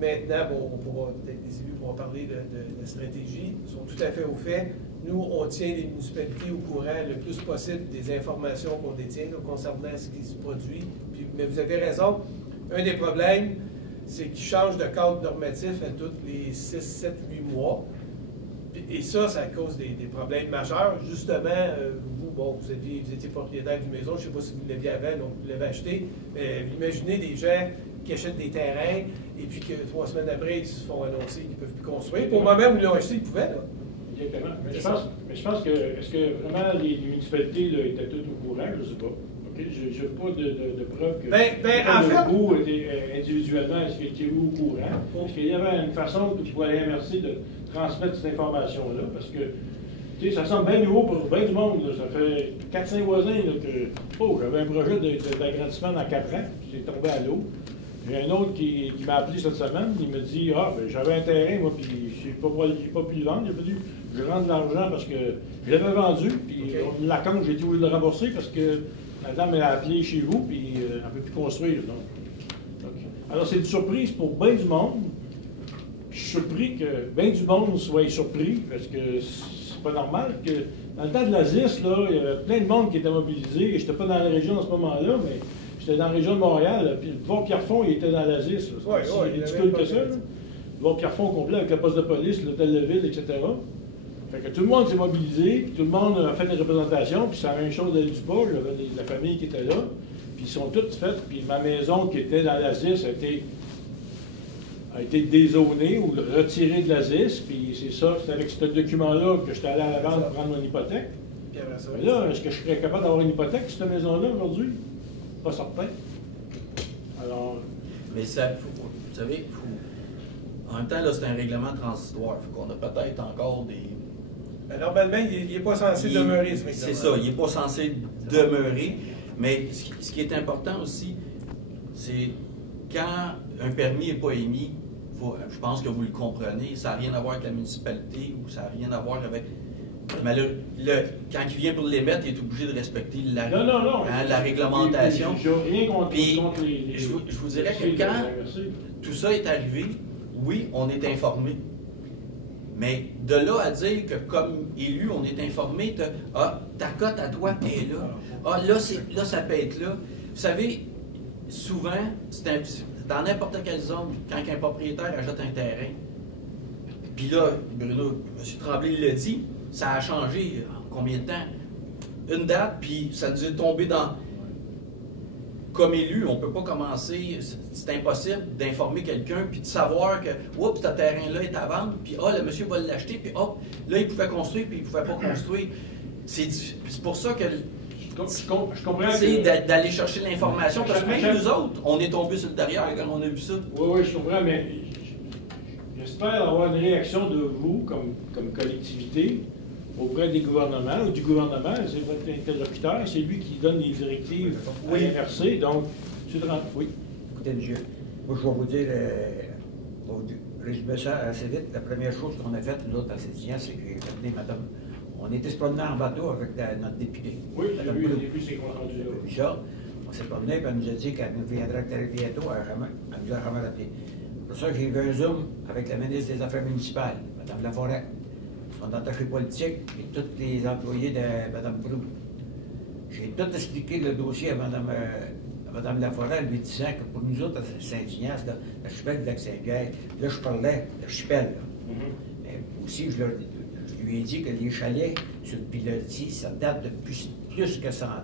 Maintenant, bon, on pourra, peut-être les élus pourront parler de stratégie. Ils sont tout à fait au fait. Nous, on tient les municipalités au courant le plus possible des informations qu'on détient là, concernant ce qui se produit. Puis, mais vous avez raison, un des problèmes, c'est qu'ils changent de cadre normatif à tous les 6, 7, 8 mois. Et ça cause des problèmes majeurs. Justement, vous étiez propriétaire d'une maison, je ne sais pas si vous l'aviez avant, donc vous l'avez acheté, mais imaginez des gens qui achètent des terrains et puis que 3 semaines après, ils se font annoncer qu'ils ne peuvent plus construire. Au moment où ils l'ont acheté, ils pouvaient. Là. Exactement. Mais je pense que, est-ce que vraiment les municipalités là, étaient toutes au courant? Je ne sais pas. Okay? Je n'ai pas de preuve que le coût était individuellement, est-ce qu'il était au courant? Parce qu'il y avait une façon pour la MRC de transmettre cette information-là, parce que ça semble bien nouveau pour bien du monde. Là. Ça fait 4-5 voisins là, que j'avais un projet d'agrandissement dans 4 ans, c'est tombé à l'eau. J'ai un autre qui m'a appelé cette semaine, il me dit j'avais un terrain, moi, puis j'ai pas pu le vendre. Il a fallu que je rende l'argent parce que je l'avais vendu, puis la compte, j'ai été obligé de le rembourser parce que la dame m'a appelé chez vous, puis elle ne peut plus construire. Donc. Alors, c'est une surprise pour bien du monde. Je suis surpris que bien du monde soit surpris, parce que c'est pas normal que dans le temps de la ZIS, là, il y avait plein de monde qui était mobilisé, et je n'étais pas dans la région à ce moment-là, mais c'était dans la région de Montréal, là, puis le pont Pierrefonds, il était dans l'Asis. C'est ridicule que ça. Là. Le pont Pierrefonds complet avec le poste de police, l'hôtel de ville, etc. Fait que tout le monde s'est mobilisé, puis tout le monde a fait des représentations, puis ça a une chose d'aller du bas, j'avais la famille qui était là, puis ils sont toutes faites, puis ma maison qui était dans l'Asis a été dézonée ou retirée de l'Asis, puis c'est ça, c'est avec ce document-là que j'étais allé à la banque prendre mon hypothèque. Mais là, est-ce que je serais capable d'avoir une hypothèque sur cette maison-là aujourd'hui? Pas certain. Alors... Mais ça, vous savez, en même temps, là, c'est un règlement transitoire. Fait qu'on a peut-être encore des... Ben, normalement, il n'est pas censé demeurer, ce règlement. C'est ça, il n'est pas censé demeurer. Mais ce qui est important aussi, c'est quand un permis n'est pas émis, je pense que vous le comprenez, ça n'a rien à voir avec la municipalité ou ça n'a rien à voir avec... Mais quand il vient pour l'émettre, il est obligé de respecter la réglementation. Je n'ai rien contre les... Je vous dirais que quand tout ça est arrivé, oui, on est informé. Mais de là à dire que comme élu, on est informé, ta cote à toi est là. Là, ça peut être là. Vous savez, souvent, dans n'importe quelle zone, quand un propriétaire achète un terrain, puis là, Bruno, M. Tremblay l'a dit, ça a changé en combien de temps? Une date, puis ça a dû tomber dans... Comme élu, on ne peut pas commencer, c'est impossible d'informer quelqu'un, puis de savoir que, oups, ce terrain-là est à vendre, puis le monsieur va l'acheter, puis hop, là, il pouvait construire, puis il ne pouvait pas construire. C'est pour ça que... Je comprends. C'est d'aller chercher l'information, parce que même nous autres, on est tombés sur le derrière quand on a vu ça. Oui, je comprends, mais j'espère avoir une réaction de vous, comme collectivité, auprès des gouvernements ou du gouvernement. C'est votre interlocuteur, c'est lui qui donne les directives à l'MRC. Donc, M. Tremblay, oui. Écoutez, monsieur, moi, je vais vous dire, pour résumer ça assez vite, la première chose qu'on a faite, nous autres, à Saint-Ignan, c'est que j'ai amené madame. On était se promener en bateau avec notre député. Oui, j'ai vu ces comptes rendus-là. On s'est promené, puis elle nous a dit qu'elle nous viendrait très bientôt. Elle nous a jamais rappelé. Pour ça, j'ai eu un Zoom avec la ministre des Affaires municipales, Mme Laforêt, son attaché politique et tous les employés de Mme Proulx. J'ai tout expliqué le dossier à Mme Laforêt, en lui disant que pour nous autres, à Saint-Ignan, c'est l'archipel de Lac-Saint-Pierre. Là, je parlais de l'archipel. Mais aussi, je lui ai dit que les chalets sur le pilotis, ça date de plus que 100 ans.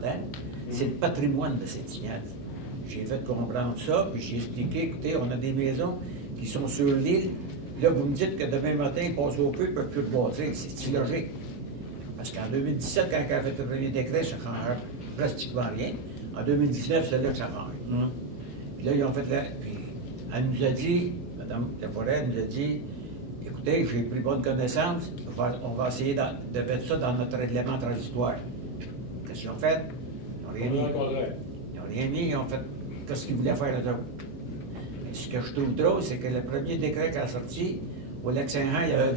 C'est le patrimoine de Saint-Ignan. J'ai fait comprendre ça, puis j'ai expliqué, écoutez, on a des maisons qui sont sur l'île. Là, vous me dites que demain matin, ils passent au feu, ils ne peuvent plus le bâtir. C'est illogique. Parce qu'en 2017, quand elle a fait le premier décret, ça ne change pratiquement rien. En 2019, c'est là que ça change. Puis là, ils ont fait puis elle nous a dit, Mme Laforêt nous a dit, écoutez, j'ai pris bonne connaissance, on va essayer de mettre ça dans notre règlement transitoire. Qu'est-ce qu'ils ont fait? Ils n'ont rien mis. Ils n'ont rien mis, ils ont fait qu'est-ce qu'ils voulaient faire là dedans. Ce que je trouve drôle, c'est que le premier décret qui a sorti, au Lac-Saint-Jean, il y avait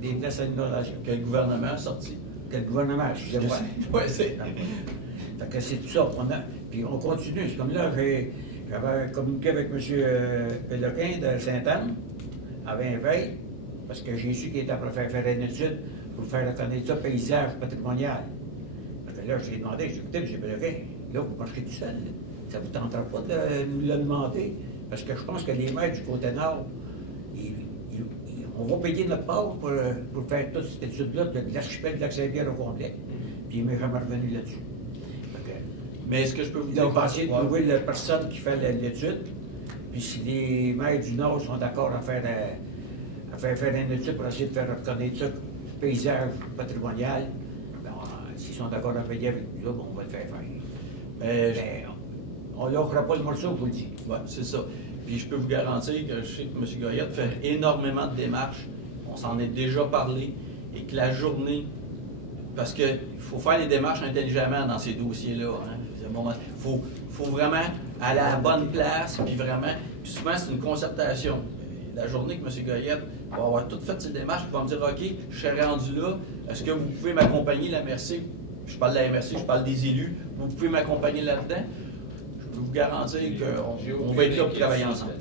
des places à inondation. Quel gouvernement a sorti? Quel gouvernement, excusez-moi. Oui, c'est... Fait que c'est tout ça. Puis on continue. C'est comme là, j'avais communiqué avec M. Péloquin de Sainte-Anne, à 20 veilles, parce que j'ai su qu'il était pour faire une étude pour faire reconnaître ça paysage patrimonial. Fait que là, j'ai demandé, j'ai dit, écoutez, M. Péloquin, là, vous marcherez tout seul. Ça ne vous tentera pas de nous le demander, parce que je pense que les maires du côté-nord, on va payer notre part pour faire toute cette étude-là de l'archipel de Lac-Saint-Pierre au complet. Puis il m'est jamais revenu là-dessus. Mais est-ce que je peux vous dire... On va essayer de trouver la personne qui fait l'étude. Puis si les maires du Nord sont d'accord à faire une étude pour essayer de faire reconnaître ça, paysage patrimonial, s'ils sont d'accord à payer avec nous, là, on va le faire faire. Mais on ne leur fera pas le morceau, vous le dites. Oui, c'est ça. Puis je peux vous garantir que je sais que M. Goyette fait énormément de démarches. On s'en est déjà parlé. Et que la journée... Parce qu'il faut faire les démarches intelligemment dans ces dossiers-là. Hein. Il faut vraiment aller à la bonne place, puis vraiment... Puis souvent, c'est une concertation. Et la journée que M. Goyette va avoir tout fait ses démarches, il va me dire, OK, je suis rendu là, est-ce que vous pouvez m'accompagner, la MRC? Je parle de la MRC, je parle des élus. Vous pouvez m'accompagner là-dedans? Je peux vous garantir qu'on va être là pour travailler ensemble.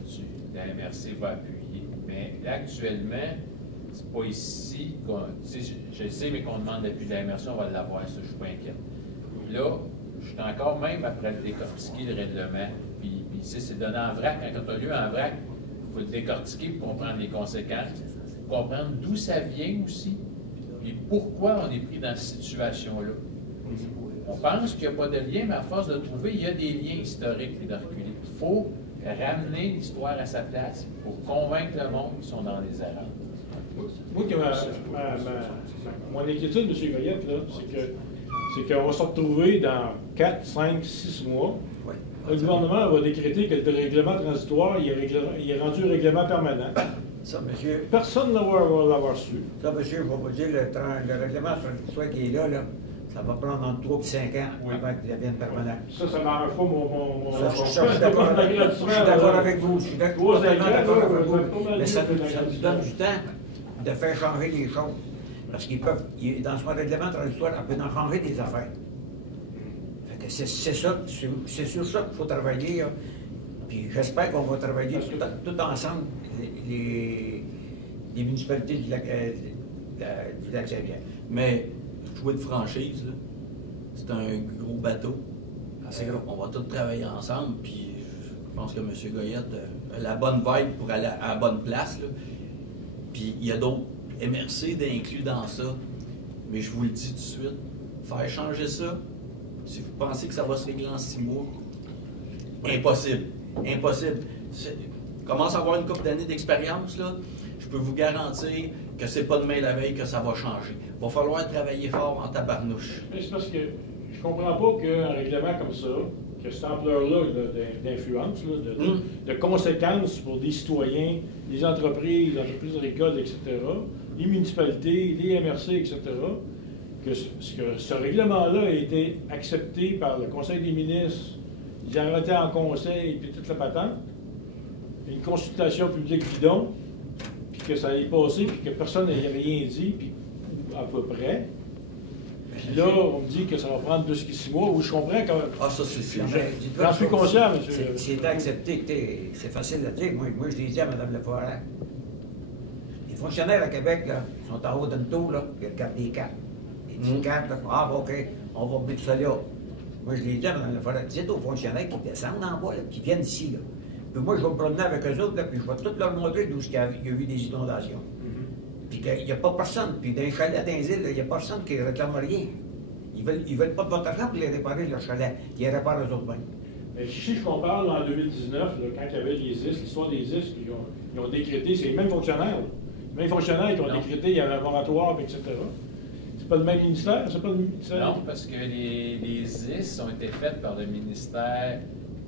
La MRC va appuyer. Mais là, actuellement, c'est pas ici qu'on... Je sais, mais qu'on demande l'appui de la MRC, on va l'avoir, ça, je ne suis pas inquiète. Là, je suis encore, même après le décortiquer le règlement, puis c'est donné en vrac. Quand on a lu en vrac, il faut le décortiquer pour comprendre les conséquences, comprendre d'où ça vient aussi, et pourquoi on est pris dans cette situation-là. On pense qu'il n'y a pas de lien, mais à force de trouver, il y a des liens historiques et de reculer. Il faut ramener l'histoire à sa place pour convaincre le monde qu'ils sont dans les erreurs. Moi, mon inquiétude, M. Goyette, c'est qu'on va se retrouver dans 4, 5, 6 mois. Oui. Le gouvernement va décréter que le règlement transitoire il est rendu règlement permanent. Ça, monsieur. Personne ne va l'avoir su. Ça, monsieur, je vais vous dire, le règlement transitoire qui est là, ça va prendre entre 3 et 5 ans avant qu'il devienne permanent. Ça m'arrange pas mon Je suis d'accord avec vous. Je suis d'accord avec vous. Mais ça nous donne du temps de faire changer les choses. Parce qu'ils peuvent, dans son règlement transitoire, on peut en changer des affaires. Fait que c'est sur ça qu'il faut travailler. Là. Puis j'espère qu'on va travailler tout ensemble, les municipalités du Lac-Saint-Pierre. Mais jouer de franchise, c'est un gros bateau. On va tous travailler ensemble, puis je pense que M. Goyette a la bonne vibe pour aller à la bonne place. Là. Puis il y a d'autres MRC d'inclus dans ça. Mais je vous le dis tout de suite, faire changer ça, si vous pensez que ça va se régler en 6 mois, impossible. Impossible. Commence à avoir une couple d'années d'expérience, là. Je peux vous garantir que c'est pas demain la veille que ça va changer. Il va falloir travailler fort en tabarnouche. C'est parce que je comprends pas qu'un règlement comme ça, que cette ampleur-là d'influence, de conséquences pour des citoyens, les entreprises agricoles, etc., les municipalités, les MRC, etc., que ce règlement-là a été accepté par le Conseil des ministres, ils ont arrêté en conseil, puis toute la patente, une consultation publique bidon, puis que ça allait passer, puis que personne n'avait rien dit, puis à peu près. Puis là, on me dit que ça va prendre 2 à 6 mois, où je comprends quand même. Ah, ça, c'est sûr. J'en suis conscient, monsieur. C'est accepté, c'est facile à dire. Moi, je l'ai dit à Mme Leforest. Les fonctionnaires à Québec, là, sont en haut d'un tour, là, ils regardent des cartes. Des petites cartes, là, OK, on va mettre ça là. Moi, je l'ai dit à Mme Leforest, dites aux fonctionnaires qui descendent en bas, là, qui viennent ici, là. Puis moi, je vais me promener avec eux autres, là, puis je vais tout leur montrer d'où il y a eu des inondations. Puis qu'il n'y a pas personne. Puis dans les chalets, dans les îles, il n'y a personne qui ne réclame rien. Ils veulent pas de votre argent pour les réparer, leurs chalets. Ils les réparent eux autres mêmes. Mais si je compare en 2019, là, quand il y avait les IS, l'histoire des IS, ils ont décrété, c'est les mêmes fonctionnaires. Les mêmes fonctionnaires qui ont décrété, il y avait un moratoire, etc. C'est pas le même ministère? C'est pas le ministère? Non, parce que les IS ont été faites par le ministère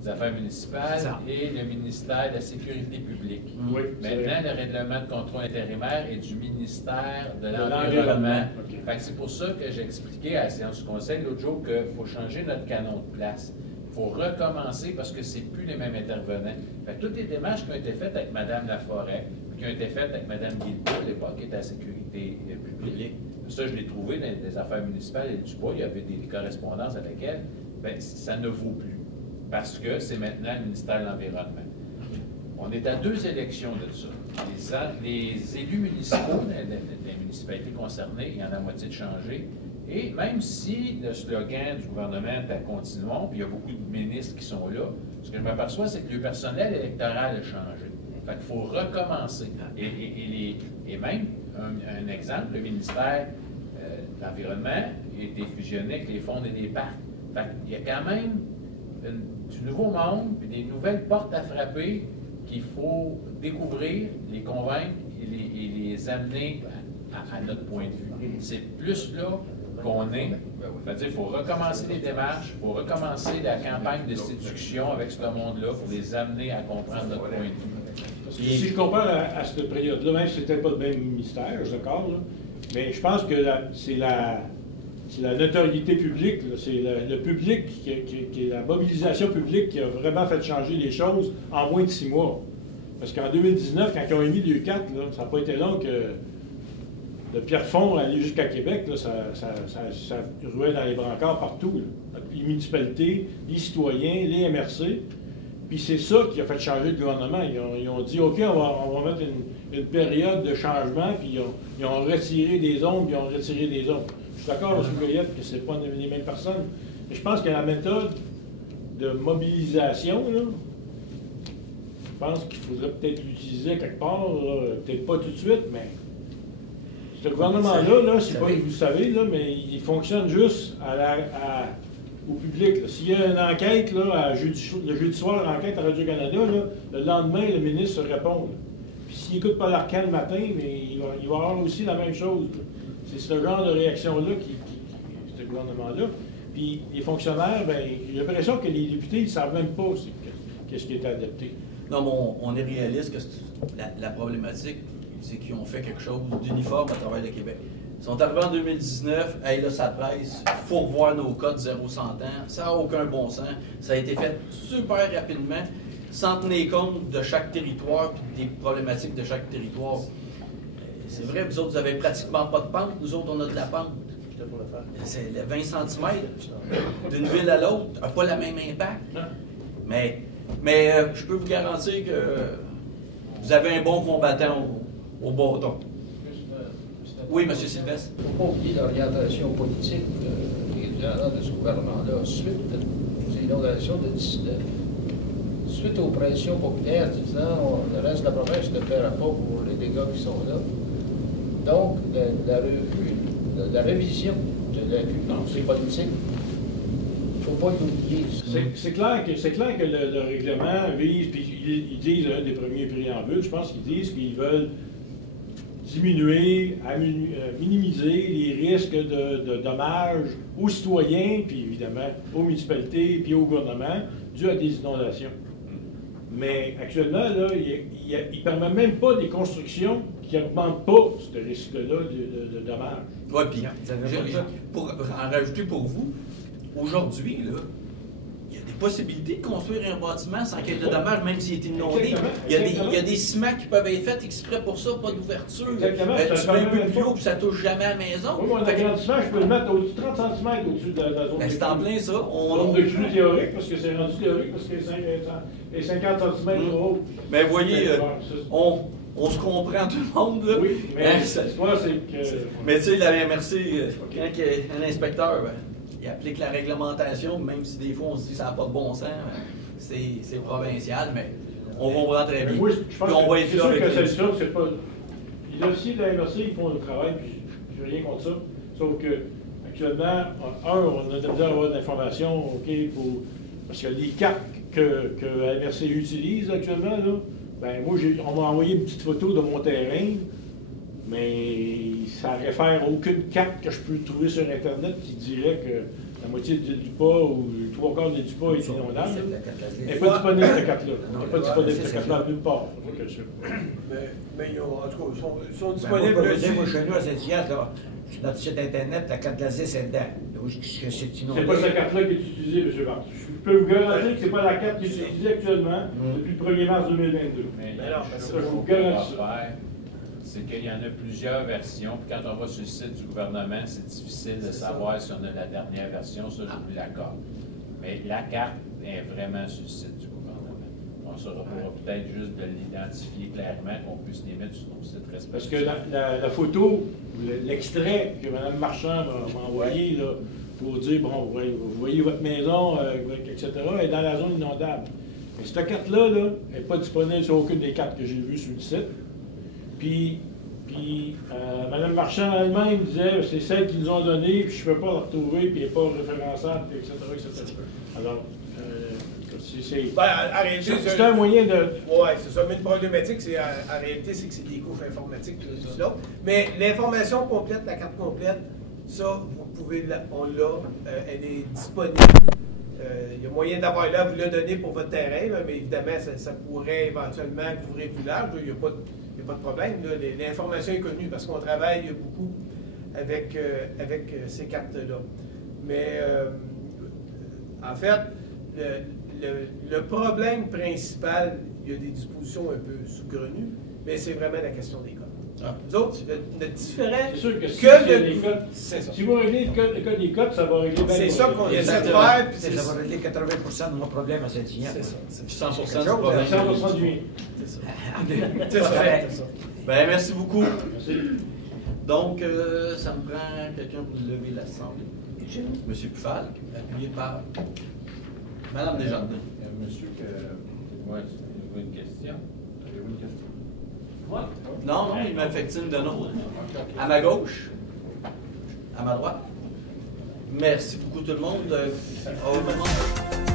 des Affaires municipales et le ministère de la Sécurité publique. Oui, maintenant, le règlement de contrôle intérimaire est du ministère de l'Environnement. Okay. C'est pour ça que j'ai expliqué à la séance du conseil l'autre jour qu'il faut changer notre canon de place. Il faut recommencer parce que c'est plus les mêmes intervenants. Toutes les démarches qui ont été faites avec Mme Laforêt, qui ont été faites avec Mme Guilbeault à l'époque, qui était à la Sécurité publique, ça, je l'ai trouvé dans les affaires municipales et du bois, il y avait des correspondances avec elle, ça ne vaut plus. Parce que c'est maintenant le ministère de l'Environnement. On est à 2 élections de ça. Les élus municipaux, les municipalités concernées, il y en a moitié de changé. Et même si le slogan du gouvernement est « Continuons », puis il y a beaucoup de ministres qui sont là, ce que je m'aperçois, c'est que le personnel électoral a changé. Fait qu'il faut recommencer. Et même, un exemple, le ministère de l'Environnement a été fusionné avec les fonds des parcs. Fait qu'il y a quand même du nouveau monde, puis des nouvelles portes à frapper qu'il faut découvrir, les convaincre et les amener à notre point de vue. C'est plus là qu'on est. C'est-à-dire qu'il faut recommencer les démarches, il faut recommencer la campagne de séduction avec ce monde-là pour les amener à comprendre notre point de vue. Parce que si je compare à cette période-là, même si c'était pas le même ministère, je suis d'accord, mais je pense que c'est la notoriété publique, c'est le public, qui est la mobilisation publique qui a vraiment fait changer les choses en moins de 6 mois. Parce qu'en 2019, quand ils ont émis l'U4, ça n'a pas été long que de Pierrefonds aller jusqu'à Québec, là, ça ruait dans les brancards partout. Là. Les municipalités, les citoyens, les MRC. Puis c'est ça qui a fait changer le gouvernement. Ils ont dit, OK, on va mettre une période de changement, puis ils ont retiré des zones, puis ils ont retiré des zones. Je suis d'accord, M. Goyette, que ce n'est pas les mêmes personnes, je pense que la méthode de mobilisation, là, je pense qu'il faudrait peut-être l'utiliser quelque part, peut-être pas tout de suite, mais ce gouvernement-là, là, je ne sais pas si vous savez, là, mais il fonctionne juste au public. S'il y a une enquête, là, le jeudi soir, l'enquête à Radio-Canada, le lendemain, le ministre se répond. Là. Puis s'il n'écoute pas l'Arcan le matin, mais il va avoir aussi la même chose. C'est ce genre de réaction-là ce gouvernement-là. Puis les fonctionnaires, ben, j'ai l'impression que les députés, ils ne savent même pas qu'est-ce qui est adapté. Non, mais on est réaliste que la problématique, c'est qu'ils ont fait quelque chose d'uniforme à travers le Québec. Ils sont arrivés en 2019, hey, là, ça presse, il faut revoir nos codes 0-100 ans, ça n'a aucun bon sens. Ça a été fait super rapidement, sans tenir compte de chaque territoire et des problématiques de chaque territoire. C'est vrai, vous autres, vous n'avez pratiquement pas de pente, nous autres, on a de la pente. C'est 20 cm d'une ville à l'autre, n'a pas le même impact. Mais je peux vous garantir que vous avez un bon combattant au bâton. Oui, M. Sylvestre. Il ne faut pas oublier l'orientation politique qui est de ce gouvernement-là suite aux inondations de 19. Suite aux pressions populaires disant le reste de la province ne paiera pas pour les dégâts qui sont là. Donc, la révision de la culture politique, il ne faut pas l'oublier. C'est clair que le règlement vise, puis ils disent un des premiers préambules, je pense qu'ils disent qu'ils veulent diminuer, minimiser les risques de dommages aux citoyens, puis évidemment aux municipalités, puis au gouvernement, dû à des inondations. Mais actuellement, là, il ne permet même pas des constructions qui n'augmentent pas ce risque-là de dommages. Oui, puis pour en rajouter pour vous, aujourd'hui, là, il y a des possibilités de construire un bâtiment sans qu'il y ait de dommages, même s'il est inondé. Il y a des ciments qui peuvent être faits exprès pour ça, pas d'ouverture. Tu mets un peu de bio, puis ça ne touche jamais à la maison. Oui, mon agrandissement, je peux le mettre au-dessus de 30 cm au-dessus de la zone. C'est en plein ça. Nombre de clous théorique, parce que c'est rendu théorique, parce que c'est 50 cm trop haut. Mais vous voyez, on se comprend tout le monde, là. Oui, mais l'histoire, c'est que... Mais tu sais, la MRC, quand il y a un inspecteur, il applique la réglementation, même si des fois on se dit que ça n'a pas de bon sens, c'est provincial, mais on comprend très bien. Oui, je pense on va être c'est là sûr avec que c'est ça, c'est pas... Les officiers de la MRC, ils font le travail, puis je n'ai rien contre ça. Sauf que, actuellement, on a déjà avoir de l'information, OK, parce que les cartes que la MRC utilise actuellement, là, ben moi, on m'a envoyé une petite photo de mon terrain, mais ça ne réfère à aucune carte que je peux trouver sur Internet qui dirait que la moitié de Dupas ou le 3/4 de Dupas est inondable. Elle n'est pas disponible, cette carte-là. Elle n'est pas disponible, cette carte-là, nulle part. Mais en tout cas, ils sont disponibles. disponibles. Moi, chez nous, à Saint-Hyacinthe, sur notre site Internet, la carte de la ZIS est dedans. C'est pas cette carte-là qui est utilisée, M. Barthes. Je peux vous garantir que ce n'est pas la carte qui est utilisée actuellement depuis le 1er mars 2022. Mais je vous garantis ça. C'est qu'il y en a plusieurs versions, puis quand on va sur le site du gouvernement, c'est difficile de savoir si on a la dernière version, ça je vous l'accorde. Mais la carte est vraiment sur le site du gouvernement. On pourra peut-être juste de l'identifier clairement, qu'on puisse les mettre sur nos sites respectifs. Parce que la photo, l'extrait que Mme Marchand m'a envoyé là, pour dire, bon, vous voyez votre maison, etc., est dans la zone inondable. Mais cette carte-là, n'est pas disponible sur aucune des cartes que j'ai vues sur le site. Puis Mme Marchand elle-même disait c'est celle qu'ils nous ont donnée, puis je ne peux pas la retrouver, puis elle n'est pas référençable, etc., etc. Alors, c'est un moyen de... Oui, c'est ça. Mais une problématique, en réalité, c'est que c'est des couches informatiques tout l'autre. Mais l'information complète, la carte complète, ça, vous pouvez, on l'a, elle est disponible. Il y a moyen d'avoir là, vous le donner pour votre terrain, mais évidemment, ça pourrait éventuellement couvrir plus large. Il n'y a pas de problème. L'information est connue parce qu'on travaille beaucoup avec ces cartes-là. Mais en fait, le problème principal, il y a des dispositions un peu sous-grenues, mais c'est vraiment la question des codes. Nous autres, le différent c'est sûr que si vous réglez le code des codes, ça va régler bien. C'est ça qu'on essaie de faire. Ça va régler 80% de mon problème à Saint-Hyacinthe. C'est ça. 100% du problème. 100% du mien. C'est ça. Ben, merci beaucoup. Merci. Donc, ça me prend quelqu'un pour lever l'Assemblée. Monsieur Pfalk, appuyé par Madame Desjardins. Monsieur moi, j'ai une question. Avez-vous une question? Non, non, il m'a fait signe de non. À ma gauche, à ma droite. Merci beaucoup tout le monde. Au revoir.